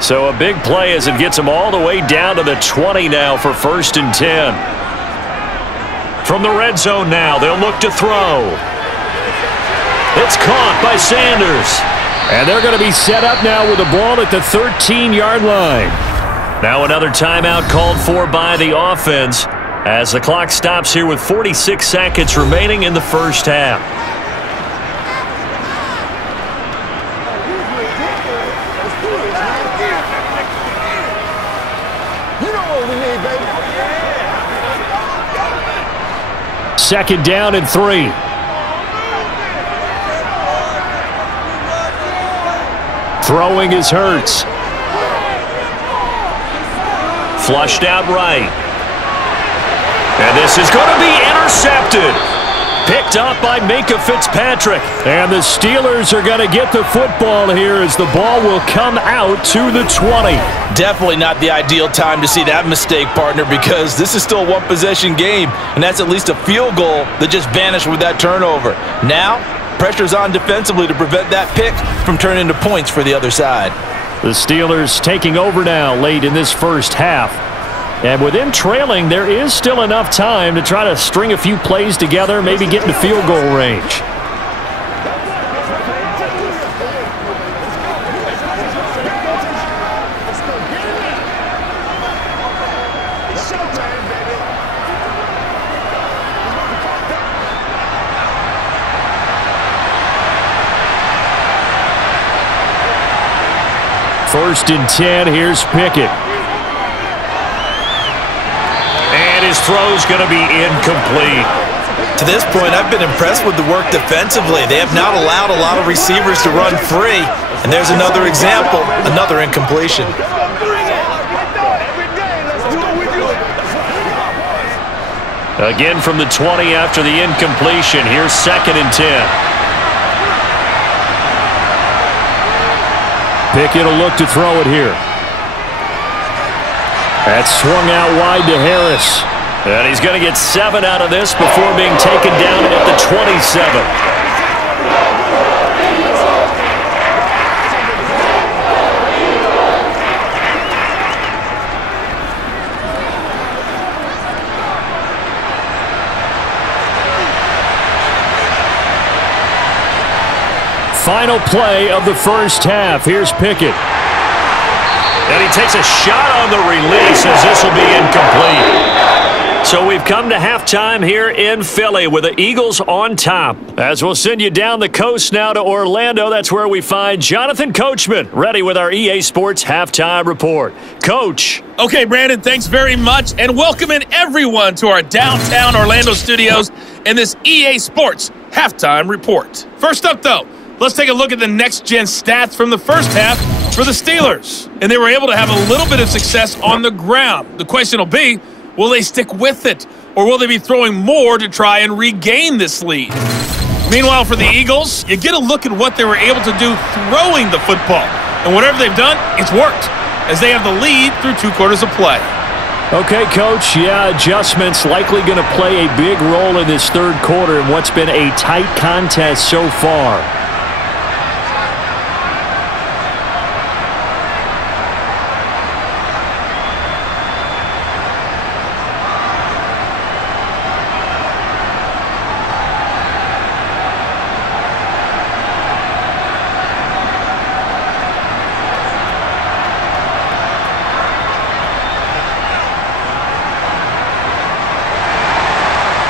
So a big play as it gets them all the way down to the 20 now for 1st and 10. From the red zone now, they'll look to throw. It's caught by Sanders. And they're going to be set up now with the ball at the 13-yard line. Now another timeout called for by the offense as the clock stops here with 46 seconds remaining in the first half. Second down and 3. Throwing is Hurts. Flushed out right. And this is going to be intercepted. Picked up by Minkah Fitzpatrick. And the Steelers are going to get the football here as the ball will come out to the 20. Definitely not the ideal time to see that mistake, partner, because this is still a one-possession game, and that's at least a field goal that just vanished with that turnover. Now, pressure's on defensively to prevent that pick from turning into points for the other side. The Steelers taking over now late in this first half. And with them trailing, there is still enough time to try to string a few plays together, maybe get into field goal range. First and 10, here's Pickett. His throw's going to be incomplete. To this point, I've been impressed with the work defensively. They have not allowed a lot of receivers to run free. And there's another example, another incompletion. Again from the 20 after the incompletion. Here's 2nd and 10. Pickett will look to throw it here. That's swung out wide to Harris. And he's going to get 7 out of this before being taken down at the 27. Final play of the first half. Here's Pickett. And he takes a shot on the release as this will be incomplete. So we've come to halftime here in Philly with the Eagles on top. As we'll send you down the coast now to Orlando, that's where we find Jonathan Coachman, ready with our EA Sports Halftime Report. Coach. Okay, Brandon, thanks very much, and welcoming everyone to our downtown Orlando studios in this EA Sports Halftime Report. First up, though, let's take a look at the next-gen stats from the first half for the Steelers. And they were able to have a little bit of success on the ground. The question will be, will they stick with it? Or will they be throwing more to try and regain this lead? Meanwhile, for the Eagles, you get a look at what they were able to do throwing the football. And whatever they've done, it's worked, as they have the lead through 2 quarters of play. Okay, Coach, yeah, adjustments likely going to play a big role in this third quarter in what's been a tight contest so far.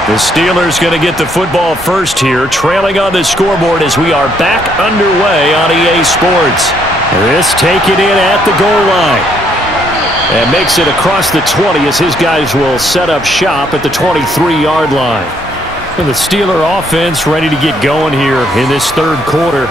The Steelers going to get the football first here, trailing on the scoreboard as we are back underway on EA Sports. This taken in at the goal line. And makes it across the 20 as his guys will set up shop at the 23-yard line. And the Steeler offense ready to get going here in this third quarter.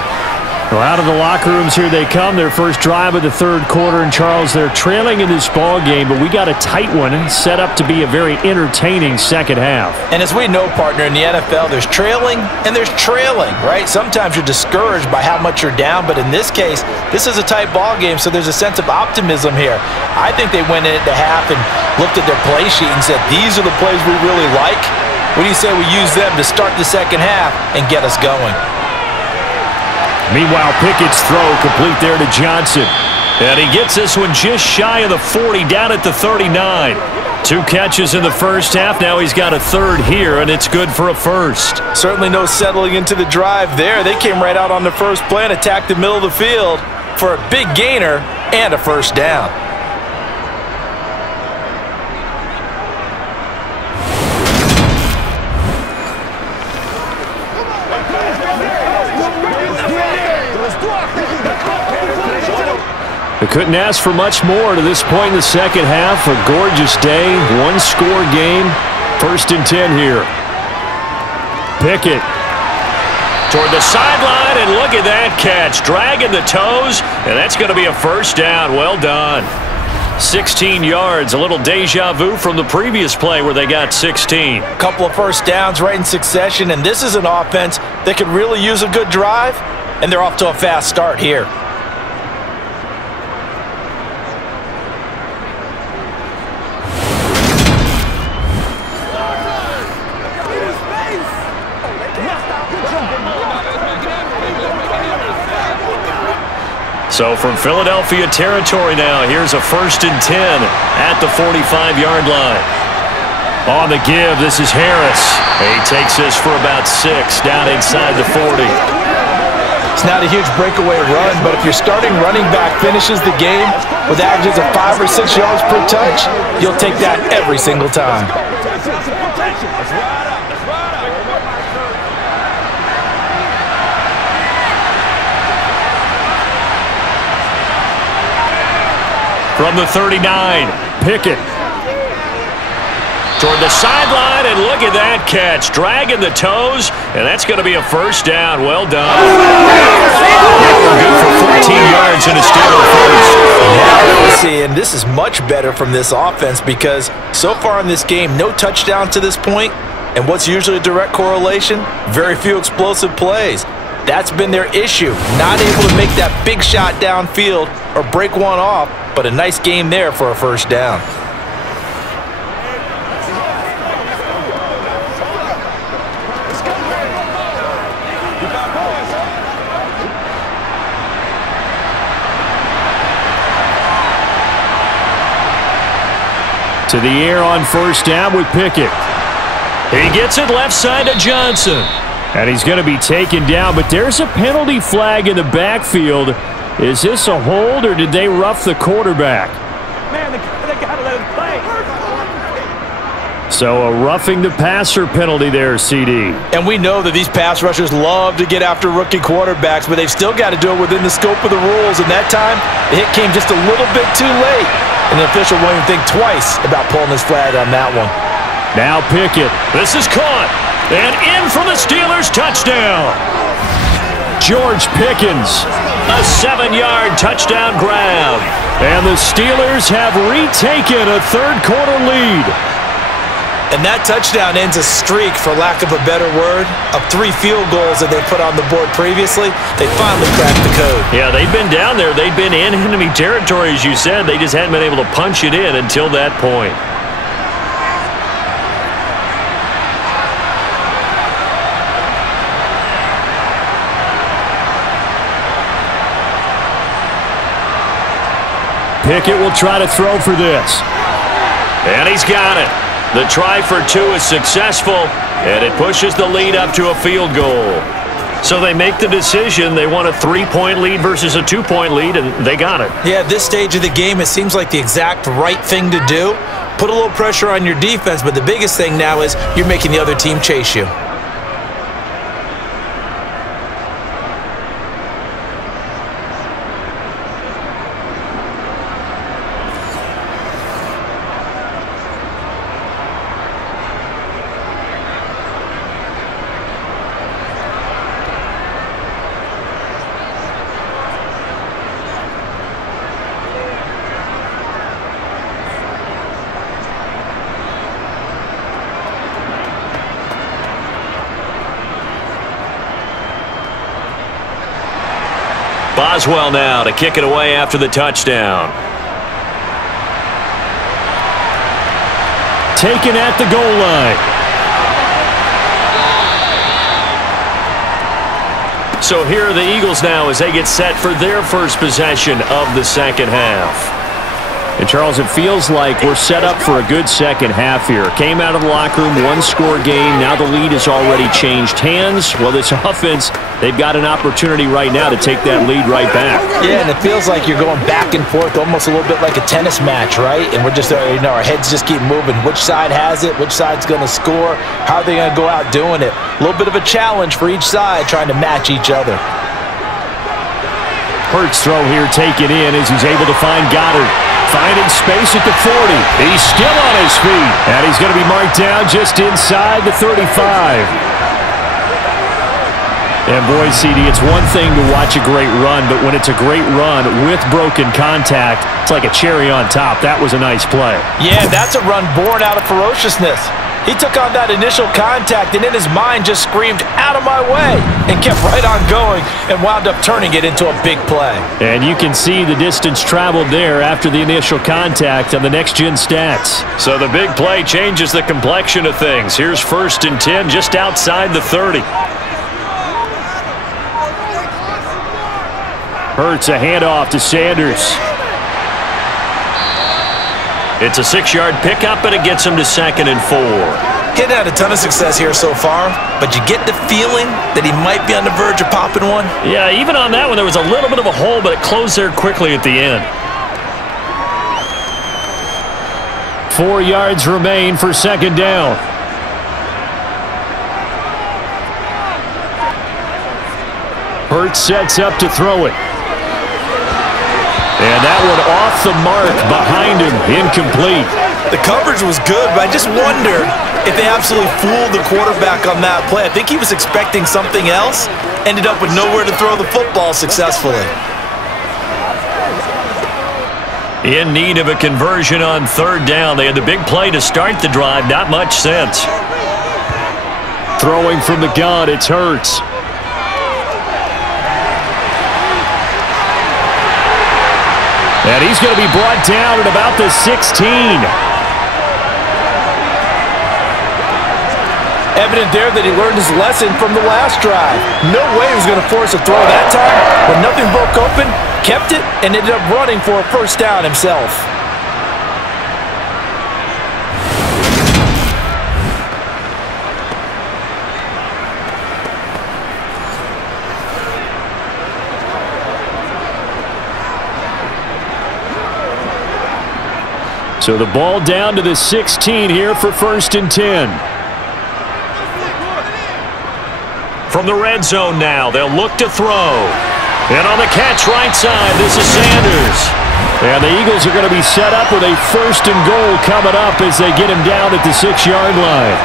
Well, out of the locker rooms here they come, their first drive of the third quarter. And, Charles, they're trailing in this ball game, but we got a tight one set up to be a very entertaining second half. And as we know, partner, in the NFL, there's trailing and there's trailing, right? Sometimes you're discouraged by how much you're down, but in this case, this is a tight ball game, so there's a sense of optimism here. I think they went into half and looked at their play sheet and said, these are the plays we really like. What do you say we use them to start the second half and get us going? Meanwhile, Pickett's throw complete there to Johnson. And he gets this one just shy of the 40, down at the 39. 2 catches in the first half. Now he's got a third here, and it's good for a first. Certainly no settling into the drive there. They came right out on the first play and attacked the middle of the field for a big gainer and a first down. They couldn't ask for much more to this point in the second half. A gorgeous day, 1-score game. 1st and 10 here. Pickett. Toward the sideline, and look at that catch. Dragging the toes, and that's going to be a first down. Well done. 16 yards, a little deja vu from the previous play where they got 16. A couple of first downs right in succession, and this is an offense that could really use a good drive, and they're off to a fast start here. So from Philadelphia territory now, here's a 1st and 10 at the 45-yard line. On the give, this is Harris. He takes this for about 6 down inside the 40. It's not a huge breakaway run, but if your starting running back finishes the game with averages of 5 or 6 yards per touch, you'll take that every single time. From the 39, Pickett. toward the sideline, and look at that catch. Dragging the toes, and that's going to be a first down. Well done. Good for 14 yards and a Steeler first. Now we're seeing this is much better from this offense because so far in this game, no touchdown to this point, and what's usually a direct correlation? Very few explosive plays. That's been their issue. Not able to make that big shot downfield or break one off, but a nice game there for a first down. To the air on first down with Pickett. He gets it left side to Johnson. And he's going to be taken down, but there's a penalty flag in the backfield. Is this a hold, or did they rough the quarterback? Man, they got to let him play. So a roughing the passer penalty there, CD. And we know that these pass rushers love to get after rookie quarterbacks, but they've still got to do it within the scope of the rules. And that time, the hit came just a little bit too late. And the official won't even think twice about pulling his flag on that one. Now Pickett. This is caught. And in for the Steelers, touchdown. George Pickens. A 7-yard touchdown grab. And the Steelers have retaken a third-quarter lead. And that touchdown ends a streak, for lack of a better word, of 3 field goals that they put on the board previously. They finally cracked the code. Yeah, they've been down there. They've been in enemy territory, as you said. They just hadn't been able to punch it in until that point. Pickett will try to throw for this. And he's got it. The try for 2 is successful, and it pushes the lead up to a field goal. So they make the decision. They want a 3-point lead versus a 2-point lead, and they got it. Yeah, at this stage of the game, it seems like the exact right thing to do. Put a little pressure on your defense, but the biggest thing now is you're making the other team chase you. Boswell now to kick it away after the touchdown. Taken at the goal line. So here are the Eagles now as they get set for their first possession of the second half. And, Charles, it feels like we're set up for a good second half here. Came out of the locker room, 1-score game. Now the lead has already changed hands. Well, this offense, they've got an opportunity right now to take that lead right back. Yeah, and it feels like you're going back and forth, almost a little bit like a tennis match, right? And we're just, our heads just keep moving. Which side has it? Which side's going to score? How are they going to go out doing it? A little bit of a challenge for each side, trying to match each other. Hurts throw here taken in as he's able to find Goddard. Finding space at the 40. He's still on his feet. And he's going to be marked down just inside the 35. And boy, CD, it's one thing to watch a great run, but when it's a great run with broken contact, it's like a cherry on top. That was a nice play. Yeah, that's a run born out of ferociousness. He took on that initial contact and in his mind just screamed, "Out of my way," and kept right on going and wound up turning it into a big play. And you can see the distance traveled there after the initial contact on the next-gen stats. So the big play changes the complexion of things. Here's 1st and 10 just outside the 30. Hurts a handoff to Sanders. It's a 6-yard pickup, and it gets him to 2nd and 4. Getting had a ton of success here so far, but you get the feeling that he might be on the verge of popping one. Yeah, even on that one, there was a little bit of a hole, but it closed there quickly at the end. 4 yards remain for 2nd down. Hurts sets up to throw it. And that one off the mark behind him, incomplete. The coverage was good, but I just wonder if they absolutely fooled the quarterback on that play. I think he was expecting something else, ended up with nowhere to throw the football successfully. In need of a conversion on third down. They had the big play to start the drive. Not much sense. Throwing from the gun, it's Hurts. And he's going to be brought down at about the 16. Evident there that he learned his lesson from the last drive. No way he was going to force a throw that time. When nothing broke open, kept it, and ended up running for a first down himself. So the ball down to the 16 here for 1st and 10. From the red zone now, they'll look to throw. And on the catch right side, this is Sanders. And the Eagles are going to be set up with a 1st and goal coming up as they get him down at the 6-yard line.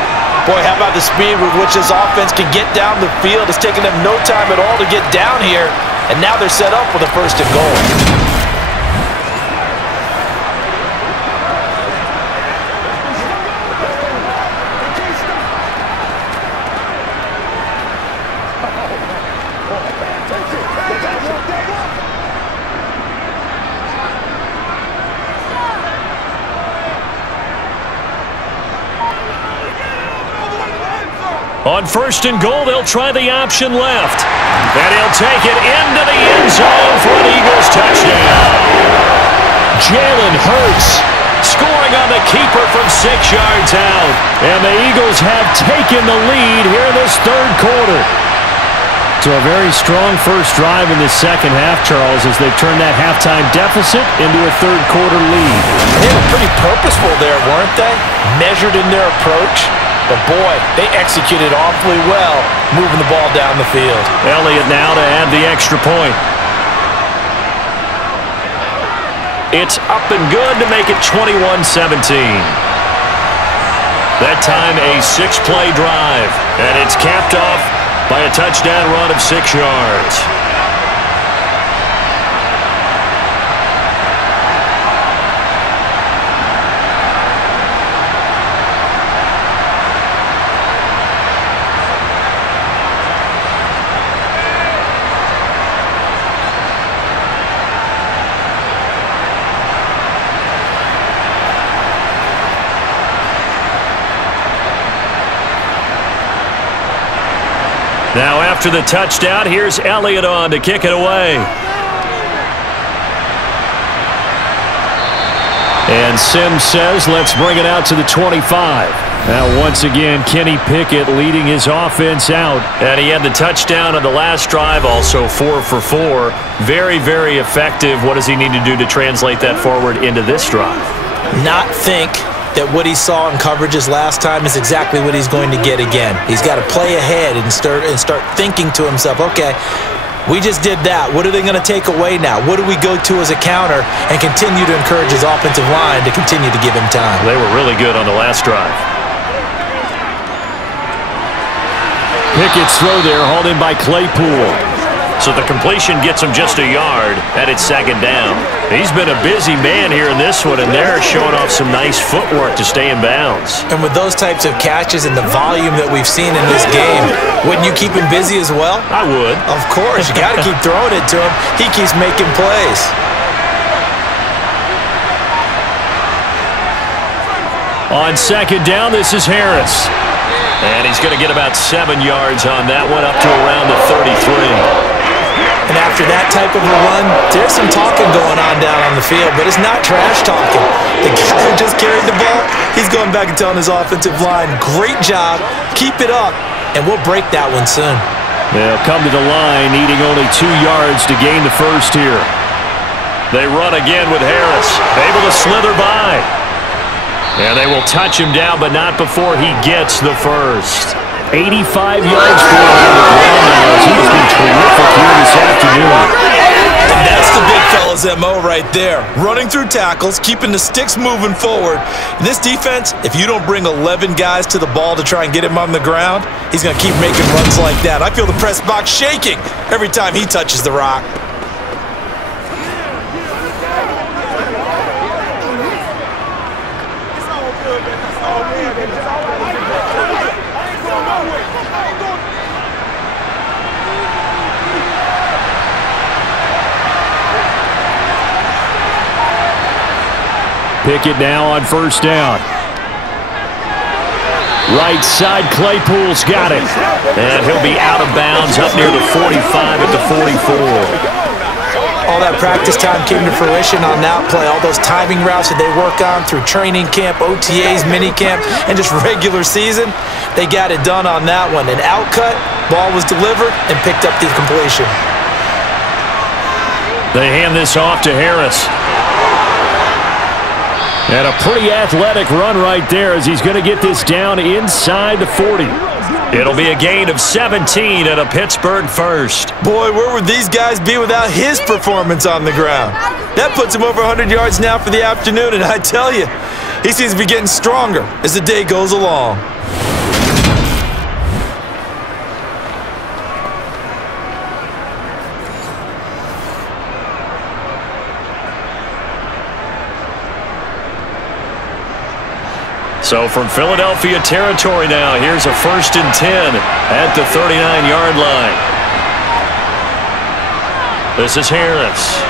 Boy, how about the speed with which this offense can get down the field? It's taken them no time at all to get down here. And now they're set up with a 1st and goal. On 1st and goal, they'll try the option left. And he'll take it into the end zone for an Eagles touchdown. Jalen Hurts scoring on the keeper from 6 yards out. And the Eagles have taken the lead here in this 3rd quarter. So a very strong first drive in the second half, Charles, as they've turned that halftime deficit into a 3rd quarter lead. They were pretty purposeful there, weren't they? Measured in their approach. But, boy, they executed awfully well moving the ball down the field. Elliott now to add the extra point. It's up and good to make it 21-17. That time a 6-play drive. And it's capped off by a touchdown run of 6 yards. Now after the touchdown, here's Elliott on to kick it away. And Sims says, let's bring it out to the 25. Now once again, Kenny Pickett leading his offense out. And he had the touchdown on the last drive, also 4 for 4. Very, very effective. What does he need to do to translate that forward into this drive? Not think that what he saw in coverages last time is exactly what he's going to get again. He's got to play ahead and start thinking to himself, okay, we just did that. What are they going to take away now? What do we go to as a counter? And continue to encourage his offensive line to continue to give him time. They were really good on the last drive. Pickett's throw there, hauled in by Claypool. So the completion gets him just a yard, and it's 2nd down. He's been a busy man here in this one, and they're showing off some nice footwork to stay in bounds. And with those types of catches and the volume that we've seen in this game, wouldn't you keep him busy as well? I would. Of course. You got to keep throwing it to him. He keeps making plays. On 2nd down, this is Harris. And he's going to get about 7 yards on that one, up to around the 33. And after that type of a run, there's some talking going on down on the field, but it's not trash talking. The guy who just carried the ball, he's going back and telling his offensive line, great job, keep it up, and we'll break that one soon. They'll come to the line, needing only 2 yards to gain the first here. They run again with Harris, able to slither by. And they will touch him down, but not before he gets the first. 85 yards for him. He's been terrific here this afternoon. And that's the the big fella's MO right there. Running through tackles, keeping the sticks moving forward. In this defense, if you don't bring 11 guys to the ball to try and get him on the ground, he's going to keep making runs like that. I feel the press box shaking every time he touches the rock. Pickett now on first down. Right side, Claypool's got it. And he'll be out of bounds up near the 45 at the 44. All that practice time came to fruition on that play. All those timing routes that they work on through training camp, OTAs, mini camp, and just regular season, they got it done on that one. An out cut, ball was delivered, and picked up the completion. They hand this off to Harris. And a pretty athletic run right there as he's going to get this down inside the 40. It'll be a gain of 17 and a Pittsburgh first. Boy, where would these guys be without his performance on the ground? That puts him over 100 yards now for the afternoon, and I tell you, he seems to be getting stronger as the day goes along. So from Philadelphia territory now, here's a 1st and 10 at the 39-yard line. This is Harris.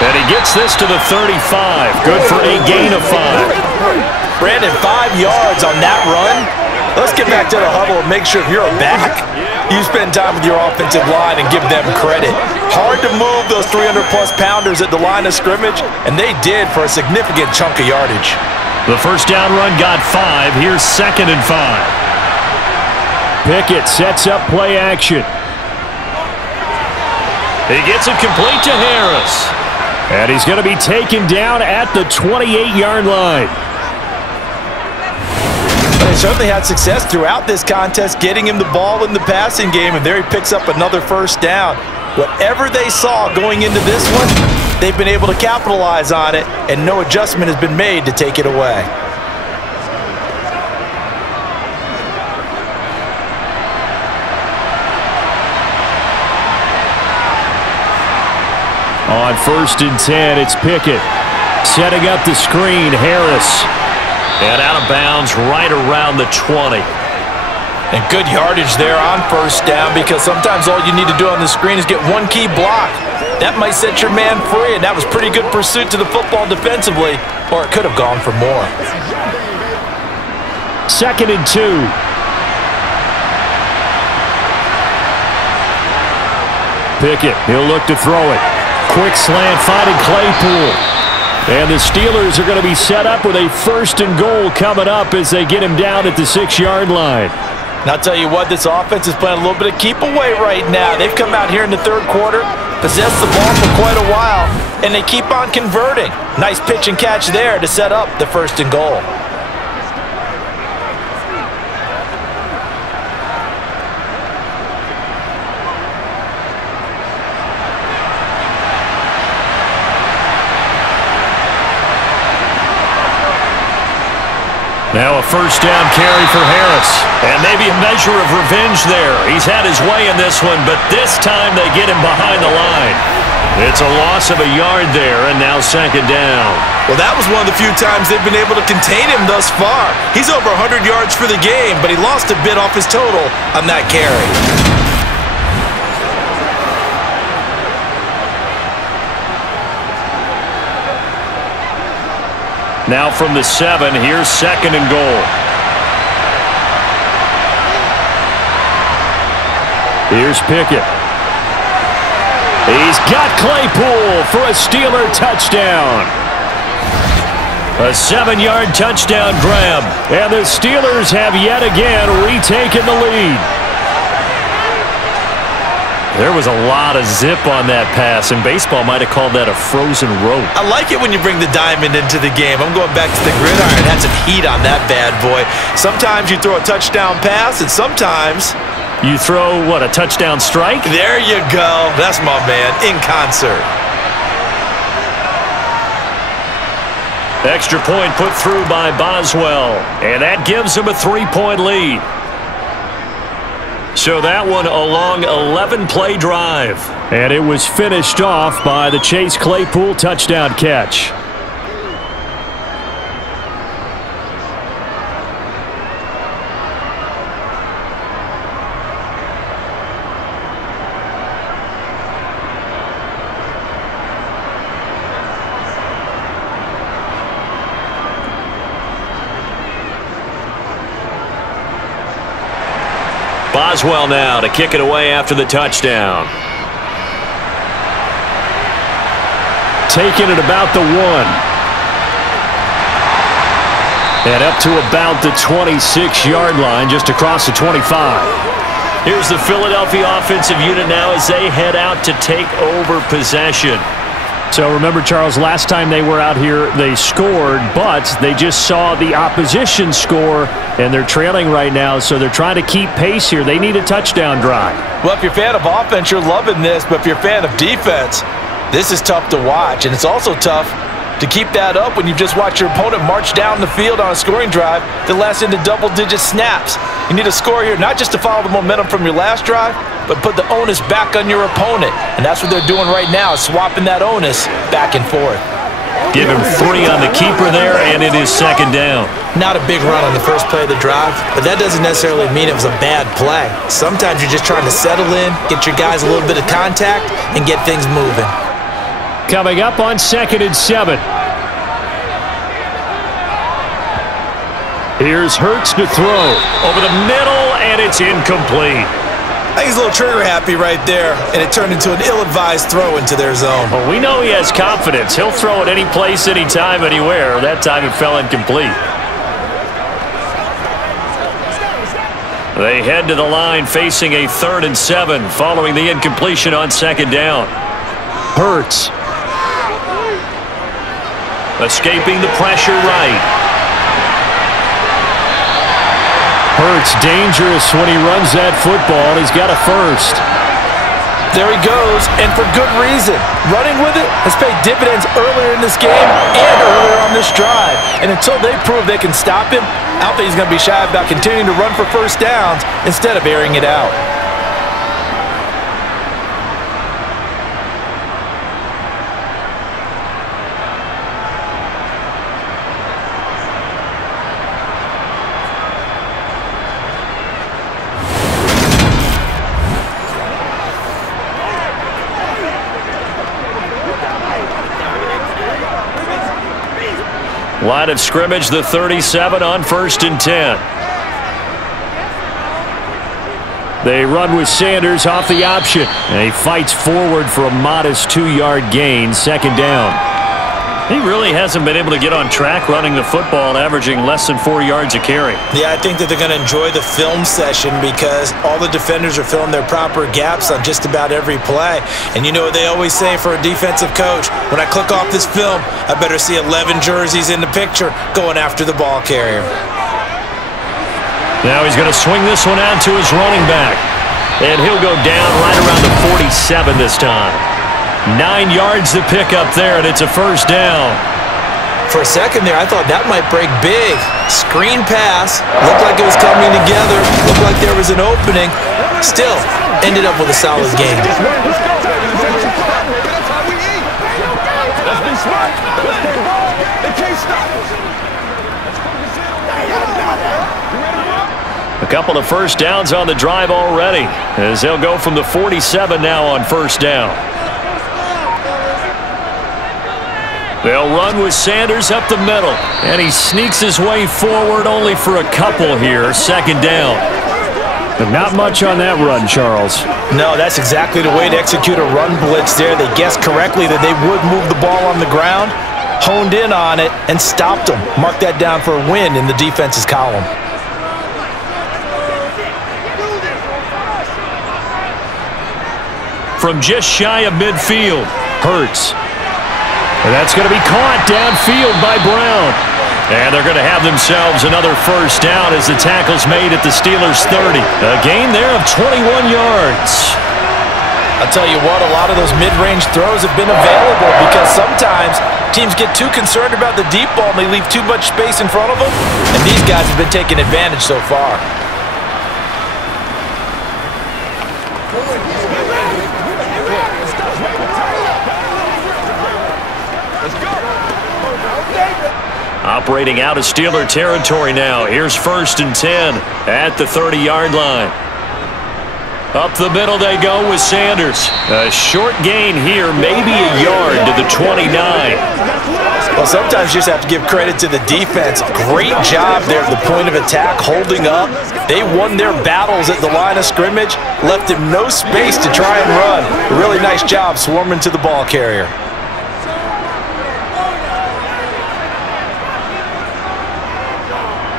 And he gets this to the 35. Good for a gain of 5. Brandon, 5 yards on that run. Let's get back to the huddle and make sure if you're a back, you spend time with your offensive line and give them credit. Hard to move those 300-plus pounders at the line of scrimmage, and they did for a significant chunk of yardage. The first down run got 5. Here's 2nd and 5. Pickett sets up play action. He gets it complete to Harris. And he's going to be taken down at the 28-yard line. They certainly had success throughout this contest getting him the ball in the passing game, and there he picks up another first down. Whatever they saw going into this one, they've been able to capitalize on it, and no adjustment has been made to take it away. On 1st and 10, it's Pickett. Setting up the screen, Harris. And out of bounds right around the 20. And good yardage there on first down, because sometimes all you need to do on the screen is get one key block. That might set your man free, and that was pretty good pursuit to the football defensively, or it could have gone for more. 2nd and 2. Pickett, he'll look to throw it. Quick slant finding Claypool. And the Steelers are going to be set up with a 1st and goal coming up as they get him down at the 6-yard line. And I'll tell you what, this offense is playing a little bit of keep away right now. They've come out here in the 3rd quarter, possessed the ball for quite a while, and they keep on converting. Nice pitch and catch there to set up the 1st and goal. Now a 1st down carry for Harris. And maybe a measure of revenge there. He's had his way in this one, but this time they get him behind the line. It's a loss of a yard there, and now 2nd down. Well, that was one of the few times they've been able to contain him thus far. He's over 100 yards for the game, but he lost a bit off his total on that carry. Now from the 7, here's 2nd and goal. Here's Pickett. He's got Claypool for a Steeler touchdown. A 7-yard touchdown grab. And the Steelers have yet again retaken the lead. There was a lot of zip on that pass, and baseball might have called that a frozen rope. I like it when you bring the diamond into the game. I'm going back to the gridiron. Had some heat on that bad boy. Sometimes you throw a touchdown pass, and sometimes you throw, what, a touchdown strike? There you go. That's my man, in concert. Extra point put through by Boswell, and that gives him a 3-point lead. So that one a long 11-play drive. And it was finished off by the Chase Claypool touchdown catch. Boswell now to kick it away after the touchdown. Taking it about the 1. And up to about the 26-yard line, just across the 25. Here's the Philadelphia offensive unit now as they head out to take over possession. So remember, Charles, last time they were out here, they scored, but they just saw the opposition score, and they're trailing right now, so they're trying to keep pace here. They need a touchdown drive. Well, if you're a fan of offense, you're loving this, but if you're a fan of defense, this is tough to watch, and it's also tough to keep that up when you just watch your opponent march down the field on a scoring drive that lasts into double-digit snaps. You need a score here, not just to follow the momentum from your last drive, but put the onus back on your opponent. And that's what they're doing right now, swapping that onus back and forth. Give him 3 on the keeper there, and it is second down. Not a big run on the first play of the drive, but that doesn't necessarily mean it was a bad play. Sometimes you're just trying to settle in, get your guys a little bit of contact, and get things moving. Coming up on 2nd and 7. Here's Hurts to throw. Over the middle, and it's incomplete. I think he's a little trigger happy right there, and it turned into an ill-advised throw into their zone. Well, we know he has confidence. He'll throw it any place, anytime, anywhere. That time it fell incomplete. They head to the line facing a 3rd and 7 following the incompletion on 2nd down. Hurts. Escaping the pressure right. Hurts dangerous when he runs that football. He's got a first. There he goes, and for good reason. Running with it has paid dividends earlier in this game and earlier on this drive. And until they prove they can stop him, I don't think he's going to be shy about continuing to run for first downs instead of airing it out. Line of scrimmage, the 37 on 1st and 10. They run with Sanders off the option. And he fights forward for a modest 2-yard gain, 2nd down. He really hasn't been able to get on track running the football and averaging less than 4 yards a carry. Yeah, I think that they're going to enjoy the film session because all the defenders are filling their proper gaps on just about every play. And you know what they always say for a defensive coach, when I click off this film, I better see 11 jerseys in the picture going after the ball carrier. Now he's going to swing this one out to his running back. And he'll go down right around the 47 this time. 9 yards to pick up there, and it's a first down. For a second there, I thought that might break big. Screen pass. Looked like it was coming together. Looked like there was an opening. Still, ended up with a solid game. A couple of first downs on the drive already, as they'll go from the 47 now on first down. They'll run with Sanders up the middle, and he sneaks his way forward only for a couple here, 2nd down. But not much on that run, Charles. No, that's exactly the way to execute a run blitz there. They guessed correctly that they would move the ball on the ground, honed in on it, and stopped them. Mark that down for a win in the defense's column. From just shy of midfield, Hurts. And that's going to be caught downfield by Brown. and they're going to have themselves another first down as the tackle's made at the Steelers' 30. A gain there of 21 yards. I'll tell you what, a lot of those mid-range throws have been available because sometimes teams get too concerned about the deep ball and they leave too much space in front of them, and these guys have been taking advantage so far. Operating out of Steeler territory now. Here's 1st and 10 at the 30-yard line. Up the middle they go with Sanders. A short gain here, maybe a yard to the 29. Well, sometimes you just have to give credit to the defense. Great job there at the point of attack, holding up. They won their battles at the line of scrimmage, left him no space to try and run. A really nice job swarming to the ball carrier.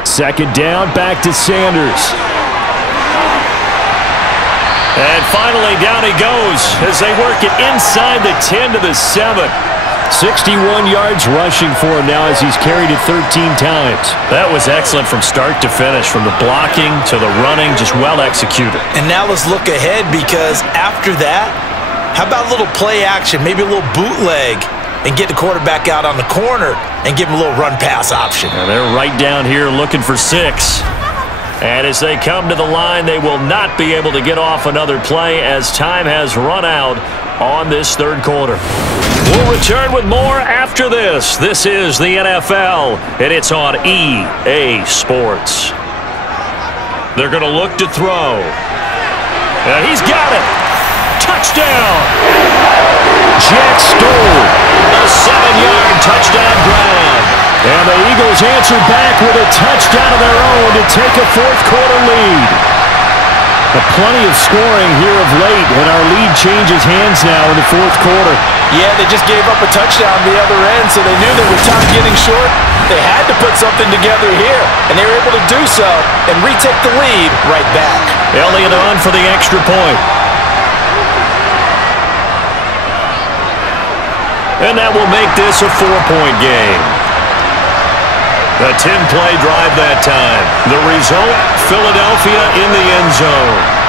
Second down, back to Sanders. And finally, down he goes as they work it inside the 10 to the 7. 61 yards rushing for him now as he's carried it 13 times. That was excellent from start to finish, from the blocking to the running, just well executed. And now let's look ahead, because after that, how about a little play action, maybe a little bootleg, and get the quarterback out on the corner and give him a little run-pass option. Now they're right down here looking for 6. And as they come to the line, they will not be able to get off another play as time has run out on this third quarter. We'll return with more after this. This is the NFL, and it's on EA Sports. They're going to look to throw. And he's got it. Touchdown. Jack Stoll. A 7-yard touchdown grab. And the Eagles answer back with a touchdown of their own to take a fourth-quarter lead. But plenty of scoring here of late, and our lead changes hands now in the fourth quarter. Yeah, they just gave up a touchdown on the other end, so they knew that with time getting short, they had to put something together here, and they were able to do so and retake the lead right back. Elliott on for the extra point. And that will make this a 4-point game. A 10-play drive that time. The result, Philadelphia in the end zone.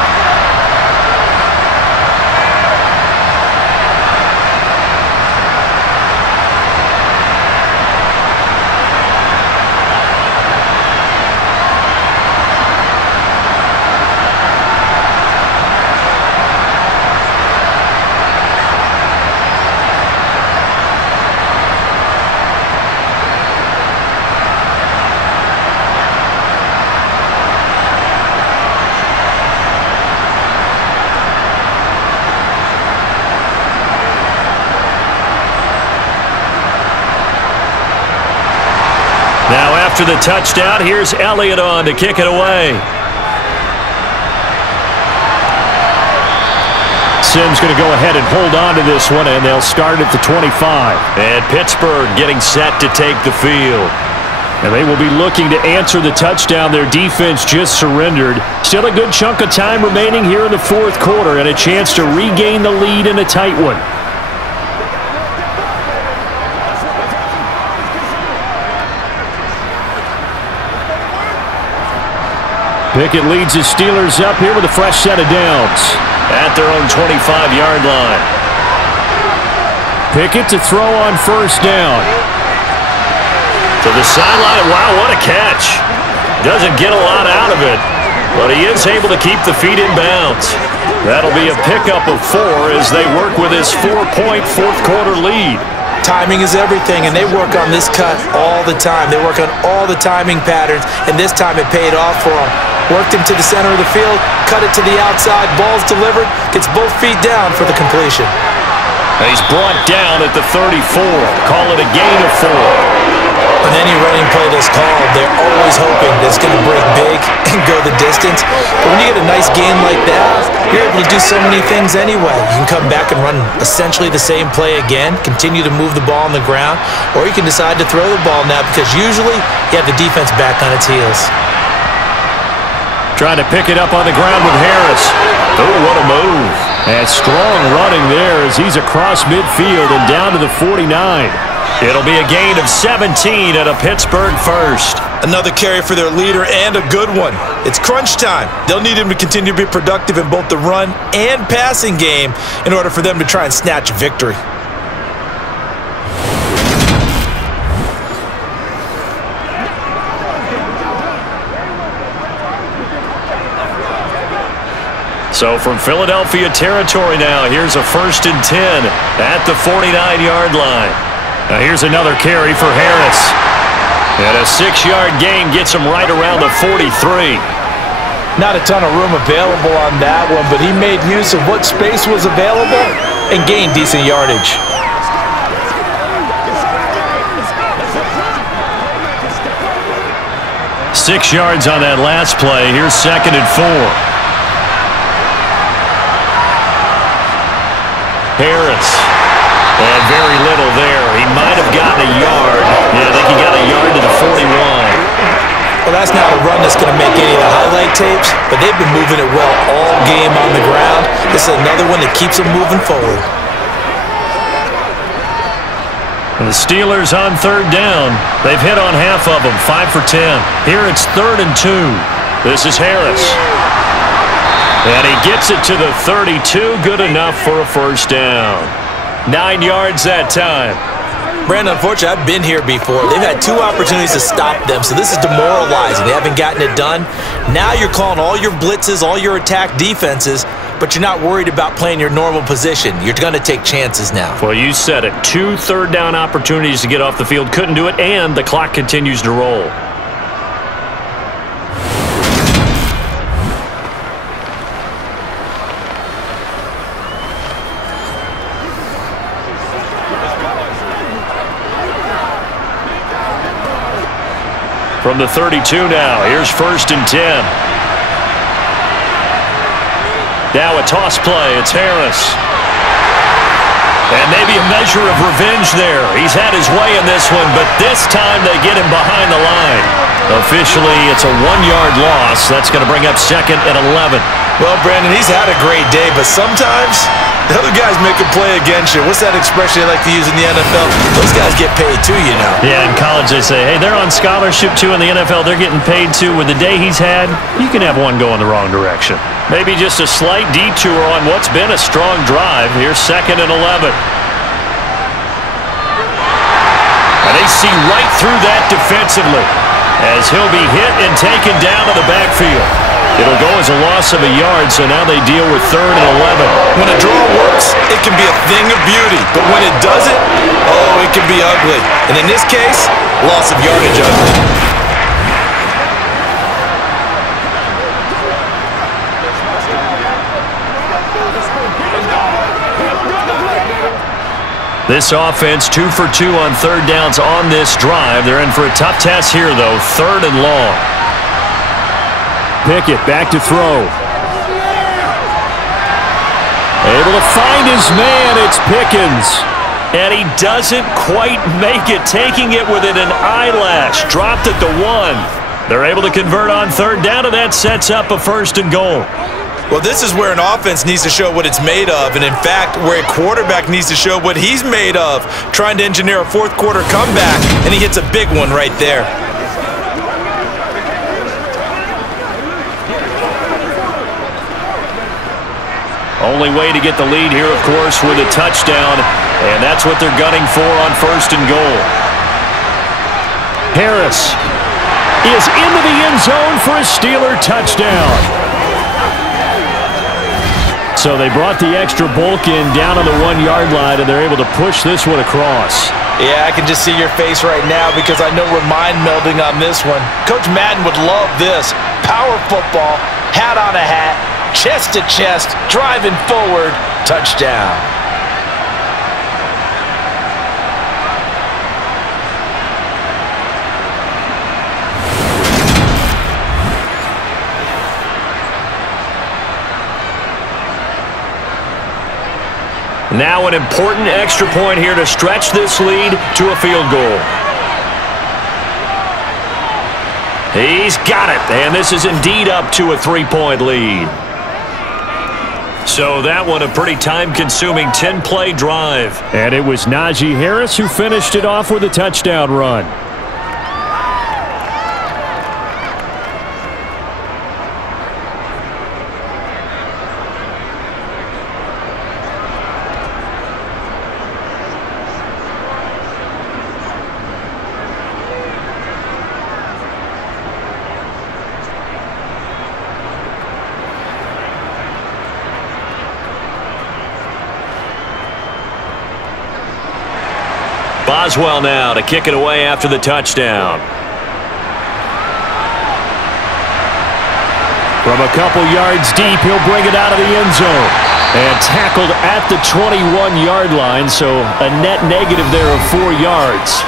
Now after the touchdown, here's Elliott on to kick it away. Sims going to go ahead and hold on to this one, and they'll start at the 25. And Pittsburgh getting set to take the field. And they will be looking to answer the touchdown their defense just surrendered. Still a good chunk of time remaining here in the fourth quarter, and a chance to regain the lead in a tight one. Pickett leads his Steelers up here with a fresh set of downs at their own 25-yard line. Pickett to throw on first down. To the sideline. Wow, what a catch. Doesn't get a lot out of it, but he is able to keep the feet in bounds. That'll be a pickup of 4 as they work with his 4-point fourth-quarter lead. Timing is everything, and they work on this cut all the time. They work on all the timing patterns, and this time it paid off for them. Worked him to the center of the field, cut it to the outside, ball's delivered, gets both feet down for the completion. He's brought down at the 34. Call it a gain of 4. On any running play that's called, they're always hoping that it's going to break big and go the distance. But when you get a nice gain like that, you're able to do so many things anyway. You can come back and run essentially the same play again, continue to move the ball on the ground, or you can decide to throw the ball now because usually you have the defense back on its heels. Trying to pick it up on the ground with Harris. Oh, what a move. And strong running there as he's across midfield and down to the 49. It'll be a gain of 17 at a Pittsburgh first. Another carry for their leader and a good one. It's crunch time. They'll need him to continue to be productive in both the run and passing game in order for them to try and snatch a victory. So from Philadelphia territory now, here's a 1st and 10 at the 49-yard line. Now here's another carry for Harris. And a 6-yard gain gets him right around the 43. Not a ton of room available on that one, but he made use of what space was available and gained decent yardage. Six yards on that last play. Here's 2nd and 4. Harris. And very little there. He might have gotten a yard. Yeah, I think he got a yard to the 41. Well, that's not a run that's going to make any of the highlight tapes, but they've been moving it well all game on the ground. This is another one that keeps them moving forward. And the Steelers on 3rd down. They've hit on half of them, 5 for 10. Here it's 3rd and 2. This is Harris. And he gets it to the 32, good enough for a 1st down. 9 yards that time. Brandon, unfortunately, I've been here before. They've had 2 opportunities to stop them, so this is demoralizing. They haven't gotten it done. Now you're calling all your blitzes, all your attack defenses, but you're not worried about playing your normal position. You're going to take chances now. Well, you said it. 2 3rd down opportunities to get off the field. Couldn't do it, and the clock continues to roll. From the 32 now, here's 1st and 10. Now a toss play, it's Harris. And maybe a measure of revenge there. He's had his way in this one, but this time they get him behind the line. Officially, it's a 1-yard loss. That's going to bring up 2nd and 11. Well, Brandon, he's had a great day, but sometimes the other guys make a play against you. What's that expression they like to use in the NFL? Those guys get paid too, you know. Yeah, in college they say, hey, they're on scholarship too. In the NFL, they're getting paid too. With the day he's had, you can have one go in the wrong direction. Maybe just a slight detour on what's been a strong drive. Here's 2nd and 11. And they see right through that defensively as he'll be hit and taken down to the backfield. It'll go as a loss of a yard, so now they deal with 3rd and 11. When a draw works, it can be a thing of beauty. But when it doesn't, oh, it can be ugly. And in this case, loss of yardage ugly. This offense 2 for 2 on 3rd downs on this drive. They're in for a tough test here, though. 3rd and long. Pickett back to throw. Able to find his man. It's Pickens. And he doesn't quite make it, taking it within an eyelash. Dropped at the 1. They're able to convert on 3rd down, and that sets up a 1st and goal. Well, this is where an offense needs to show what it's made of, and in fact, where a quarterback needs to show what he's made of, trying to engineer a 4th quarter comeback, and he hits a big one right there. Only way to get the lead here, of course, with a touchdown, and that's what they're gunning for on 1st and goal. Harris is into the end zone for a Steeler touchdown. So they brought the extra bulk in down on the 1-yard line, and they're able to push this one across. Yeah, I can just see your face right now because I know we're mind melding on this one. Coach Madden would love this. Power football, hat on a hat, chest to chest, driving forward, touchdown. Now an important extra point here to stretch this lead to a field goal. He's got it, and this is indeed up to a 3-point lead. So that one a pretty time-consuming 10-play drive. And it was Najee Harris who finished it off with a touchdown run. Boswell now to kick it away after the touchdown. From a couple yards deep, he'll bring it out of the end zone. And tackled at the 21-yard line, so a net negative there of 4 yards.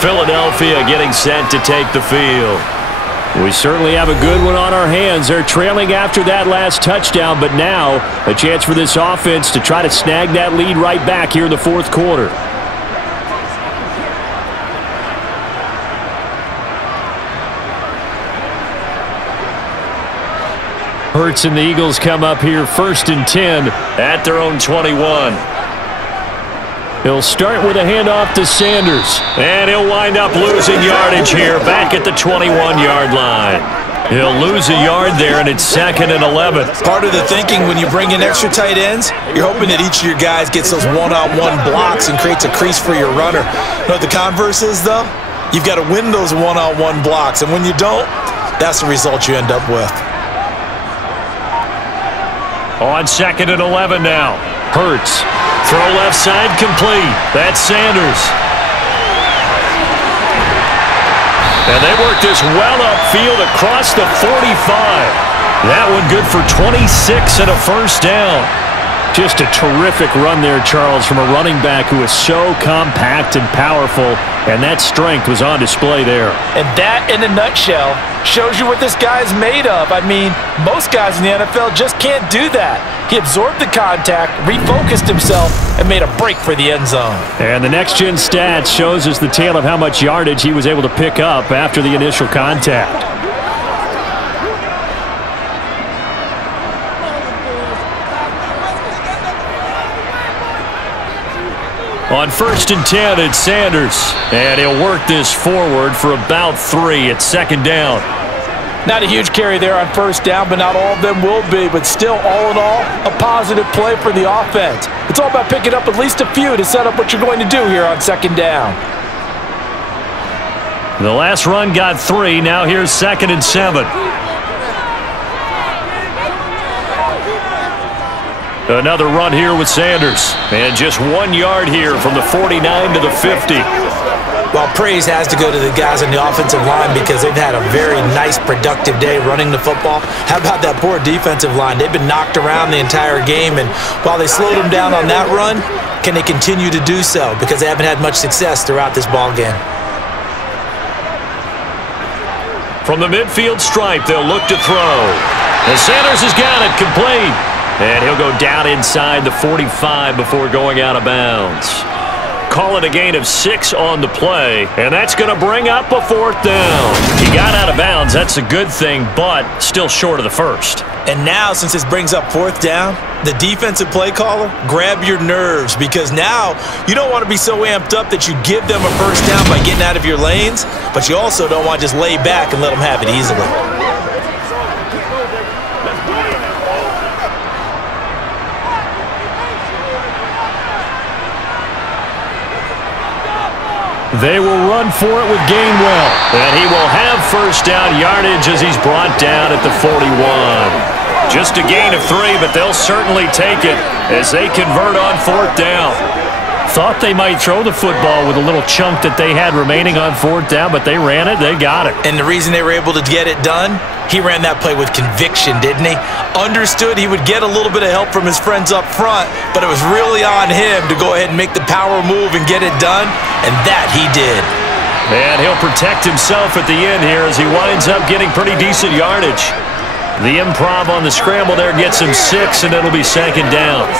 Philadelphia getting set to take the field. We certainly have a good one on our hands. They're trailing after that last touchdown, but now a chance for this offense to try to snag that lead right back here in the fourth quarter. Hurts and the Eagles come up here 1st and 10 at their own 21. He'll start with a handoff to Sanders. And he'll wind up losing yardage here back at the 21-yard line. He'll lose a yard there, and it's 2nd and 11. Part of the thinking when you bring in extra tight ends, you're hoping that each of your guys gets those one-on-one blocks and creates a crease for your runner. You know what the converse is, though? You've got to win those one-on-one blocks, and when you don't, that's the result you end up with. On 2nd and 11 now. Hurts. Throw left side complete. That's Sanders. And they work this well upfield across the 45. That one good for 26 and a first down. Just a terrific run there, Charles, from a running back who is so compact and powerful, and that strength was on display there. And that, in a nutshell, shows you what this guy's made of. I mean, most guys in the NFL just can't do that. He absorbed the contact, refocused himself, and made a break for the end zone. And the next-gen stats shows us the tale of how much yardage he was able to pick up after the initial contact. On 1st and 10, it's Sanders. And he'll work this forward for about 3 at 2nd down. Not a huge carry there on 1st down, but not all of them will be. But still, all in all, a positive play for the offense. It's all about picking up at least a few to set up what you're going to do here on 2nd down. The last run got 3. Now here's 2nd and 7. Another run here with Sanders. And just 1 yard here from the 49 to the 50. Well, praise has to go to the guys on the offensive line because they've had a very nice, productive day running the football. How about that poor defensive line? They've been knocked around the entire game, and while they slowed them down on that run, can they continue to do so? Because they haven't had much success throughout this ball game. From the midfield stripe, they'll look to throw. And Sanders has got it complete. And he'll go down inside the 45 before going out of bounds. Call it a gain of 6 on the play, and that's going to bring up a 4th down. He got out of bounds. That's a good thing, but still short of the first. And now, since this brings up 4th down, the defensive play caller, grab your nerves, because now you don't want to be so amped up that you give them a first down by getting out of your lanes, but you also don't want to just lay back and let them have it easily. They will run for it with Gainwell. And he will have first down yardage as he's brought down at the 41. Just a gain of 3, but they'll certainly take it as they convert on 4th down. Thought they might throw the football with a little chunk that they had remaining on 4th down, but they ran it, they got it. And the reason they were able to get it done, he ran that play with conviction, didn't he? Understood he would get a little bit of help from his friends up front, but it was really on him to go ahead and make the power move and get it done, and that he did. And he'll protect himself at the end here as he winds up getting pretty decent yardage. The improv on the scramble there gets him 6, and it'll be 2nd down.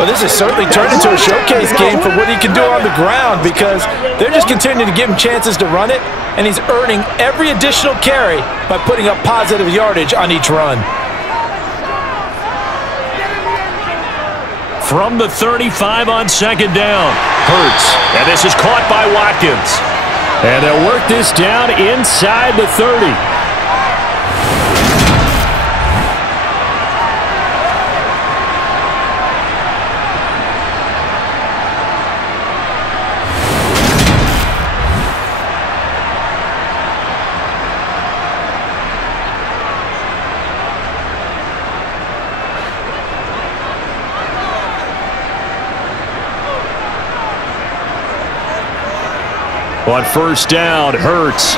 Well, this has certainly turned into a showcase game for what he can do on the ground because they're just continuing to give him chances to run it, and he's earning every additional carry by putting up positive yardage on each run. from the 35 on second down. Hurts, and this is caught by Watkins. And they'll work this down inside the 30. On first down, Hurts.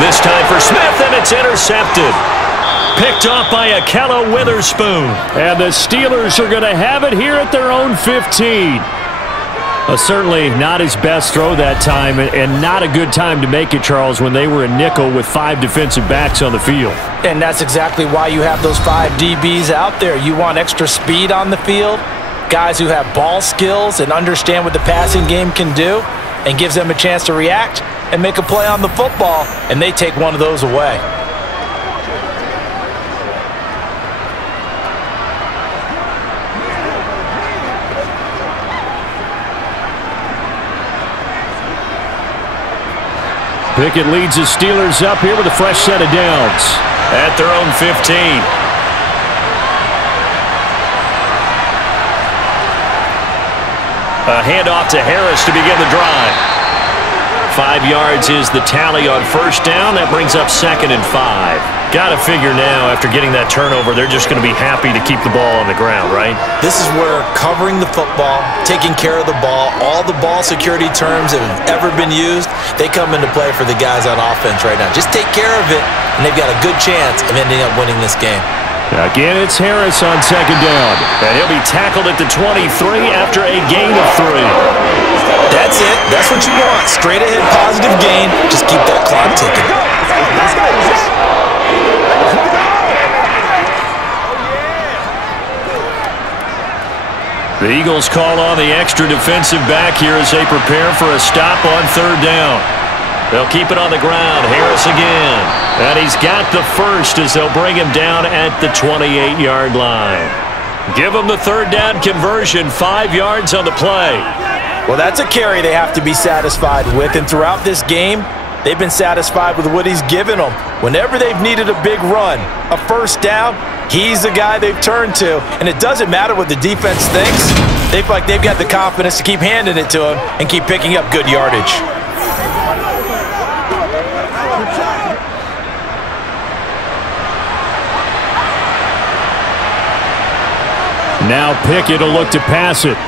This time for Smith, and it's intercepted. Picked off by Akella Witherspoon. And the Steelers are going to have it here at their own 15. Certainly not his best throw that time, and not a good time to make it, Charles, when they were a nickel with 5 defensive backs on the field. And that's exactly why you have those 5 DBs out there. You want extra speed on the field, guys who have ball skills and understand what the passing game can do, and gives them a chance to react and make a play on the football, and they take one of those away. Pickett leads the Steelers up here with a fresh set of downs. At their own 15. A handoff to Harris to begin the drive. 5 yards is the tally on first down. That brings up 2nd and 5. Got to figure now, after getting that turnover, they're just going to be happy to keep the ball on the ground, right? This is where covering the football, taking care of the ball, all the ball security terms that have ever been used, they come into play for the guys on offense right now. Just take care of it, and they've got a good chance of ending up winning this game. Again, it's Harris on second down. And he'll be tackled at the 23 after a gain of 3. That's it. That's what you want. Straight ahead, positive gain. Just keep that clock ticking. The Eagles call on the extra defensive back here as they prepare for a stop on third down. They'll keep it on the ground. Harris again. And he's got the first as they'll bring him down at the 28-yard line. Give them the third down conversion. 5 yards on the play. Well, that's a carry they have to be satisfied with. And throughout this game, they've been satisfied with what he's given them. Whenever they've needed a big run, a first down, he's the guy they've turned to. And it doesn't matter what the defense thinks. They feel like they've got the confidence to keep handing it to him and keep picking up good yardage. Now Pickett will look to pass it.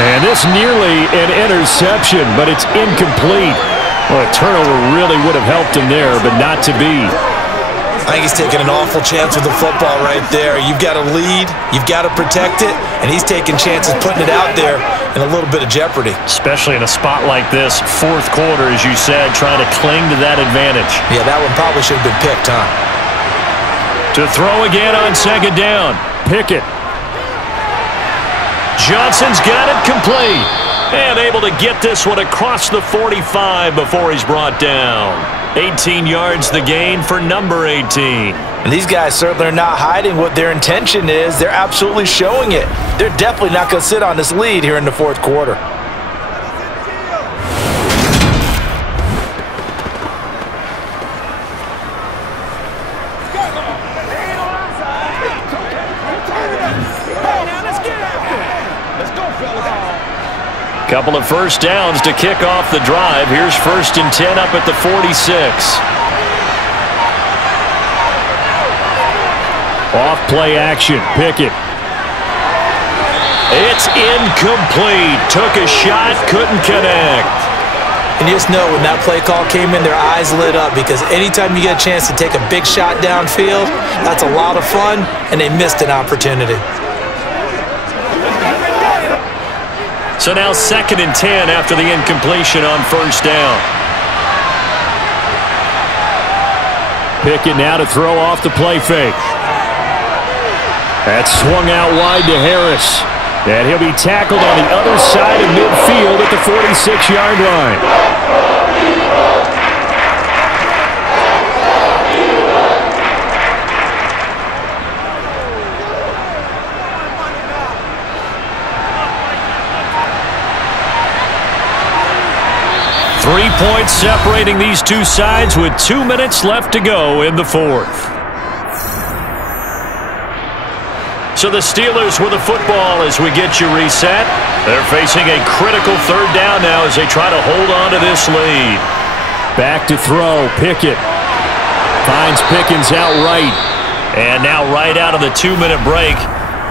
And this nearly an interception, but it's incomplete. Well, a turnover really would have helped him there, but not to be. I think he's taking an awful chance with the football right there. You've got to lead, you've got to protect it, and he's taking chances putting it out there in a little bit of jeopardy. Especially in a spot like this, 4th quarter, as you said, trying to cling to that advantage. Yeah, that one probably should have been picked, huh? To throw again on second down. Pickett. Johnson's got it complete. And able to get this one across the 45 before he's brought down. 18 yards the gain for number 18. And these guys certainly are not hiding what their intention is. They're absolutely showing it. They're definitely not going to sit on this lead here in the 4th quarter. Couple of first downs to kick off the drive. Here's 1st and 10 up at the 46. Off play action. Pickett. It's incomplete. Took a shot, couldn't connect. And you just know when that play call came in, their eyes lit up, because anytime you get a chance to take a big shot downfield, that's a lot of fun, and they missed an opportunity. So now 2nd and 10 after the incompletion on first down. Pickett now to throw off the play fake. That's swung out wide to Harris. And he'll be tackled on the other side of midfield at the 46-yard line. 3 points separating these two sides with 2 minutes left to go in the fourth. So the Steelers with the football as we get you reset. They're facing a critical third down now as they try to hold on to this lead. Back to throw. Pickett finds Pickens out right. And now right out of the 2-minute break,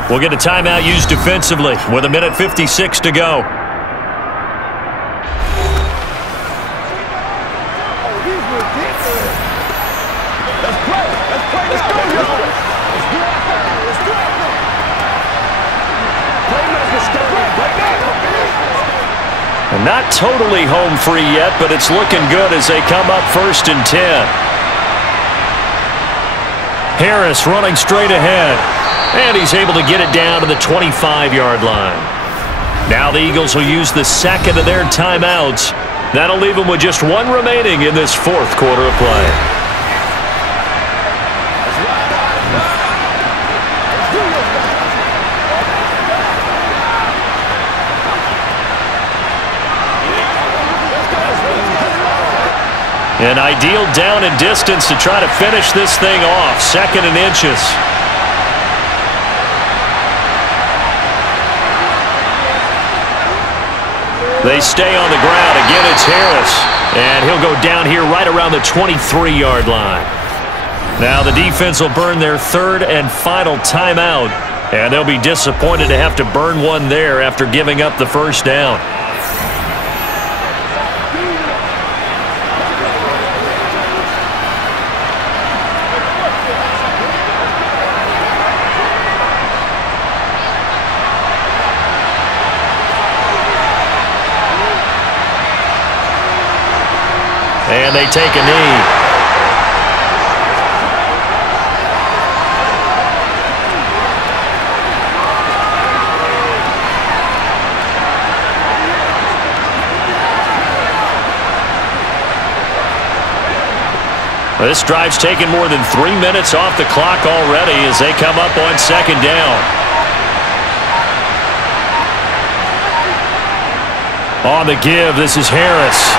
we'll get a timeout used defensively with 1:56 to go. And not totally home free yet, but it's looking good as they come up 1st and 10. Harris running straight ahead. And he's able to get it down to the 25-yard line. Now the Eagles will use the second of their timeouts. That'll leave them with just one remaining in this fourth quarter of play. An ideal down and distance to try to finish this thing off. 2nd and inches. They stay on the ground. Again, it's Harris. And he'll go down here right around the 23-yard line. Now the defense will burn their 3rd and final timeout. And they'll be disappointed to have to burn one there after giving up the first down. And they take a knee. This drive's taken more than 3 minutes off the clock already as they come up on 2nd down. On the give, this is Harris.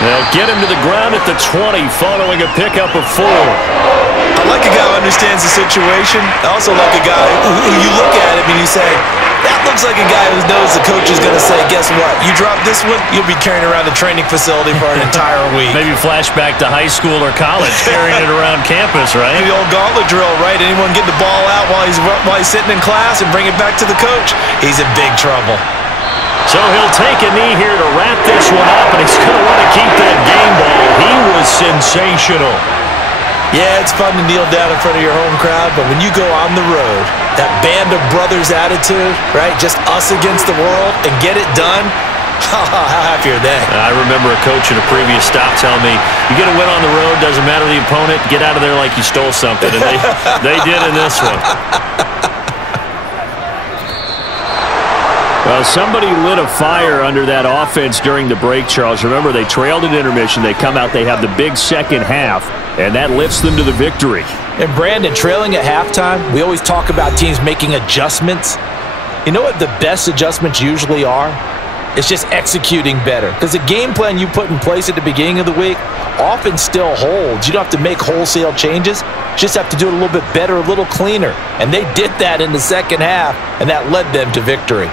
They'll get him to the ground at the 20 following a pickup of 4. I like a guy who understands the situation. I also like a guy who you look at him and you say, that looks like a guy who knows the coach is going to say, guess what? You drop this one, you'll be carrying around the training facility for an entire week. Maybe flashback to high school or college, carrying it around campus, right? The old gauntlet drill, right? Anyone get the ball out while he's sitting in class and bring it back to the coach, he's in big trouble. So he'll take a knee here to wrap this one up, and he's going to want to keep that game ball. He was sensational. Yeah, it's fun to kneel down in front of your home crowd, but when you go on the road, that band of brothers attitude, right? Just us against the world and get it done. How happy are they? I remember a coach at a previous stop telling me, you get a win on the road, doesn't matter the opponent, get out of there like you stole something. And they did in this one. Well, somebody lit a fire under that offense during the break, Charles. Remember, they trailed at intermission. They come out, they have the big second half, and that lifts them to the victory. And Brandon, trailing at halftime, we always talk about teams making adjustments. You know what the best adjustments usually are? It's just executing better. Because the game plan you put in place at the beginning of the week often still holds. You don't have to make wholesale changes. You just have to do it a little bit better, a little cleaner. And they did that in the second half, and that led them to victory.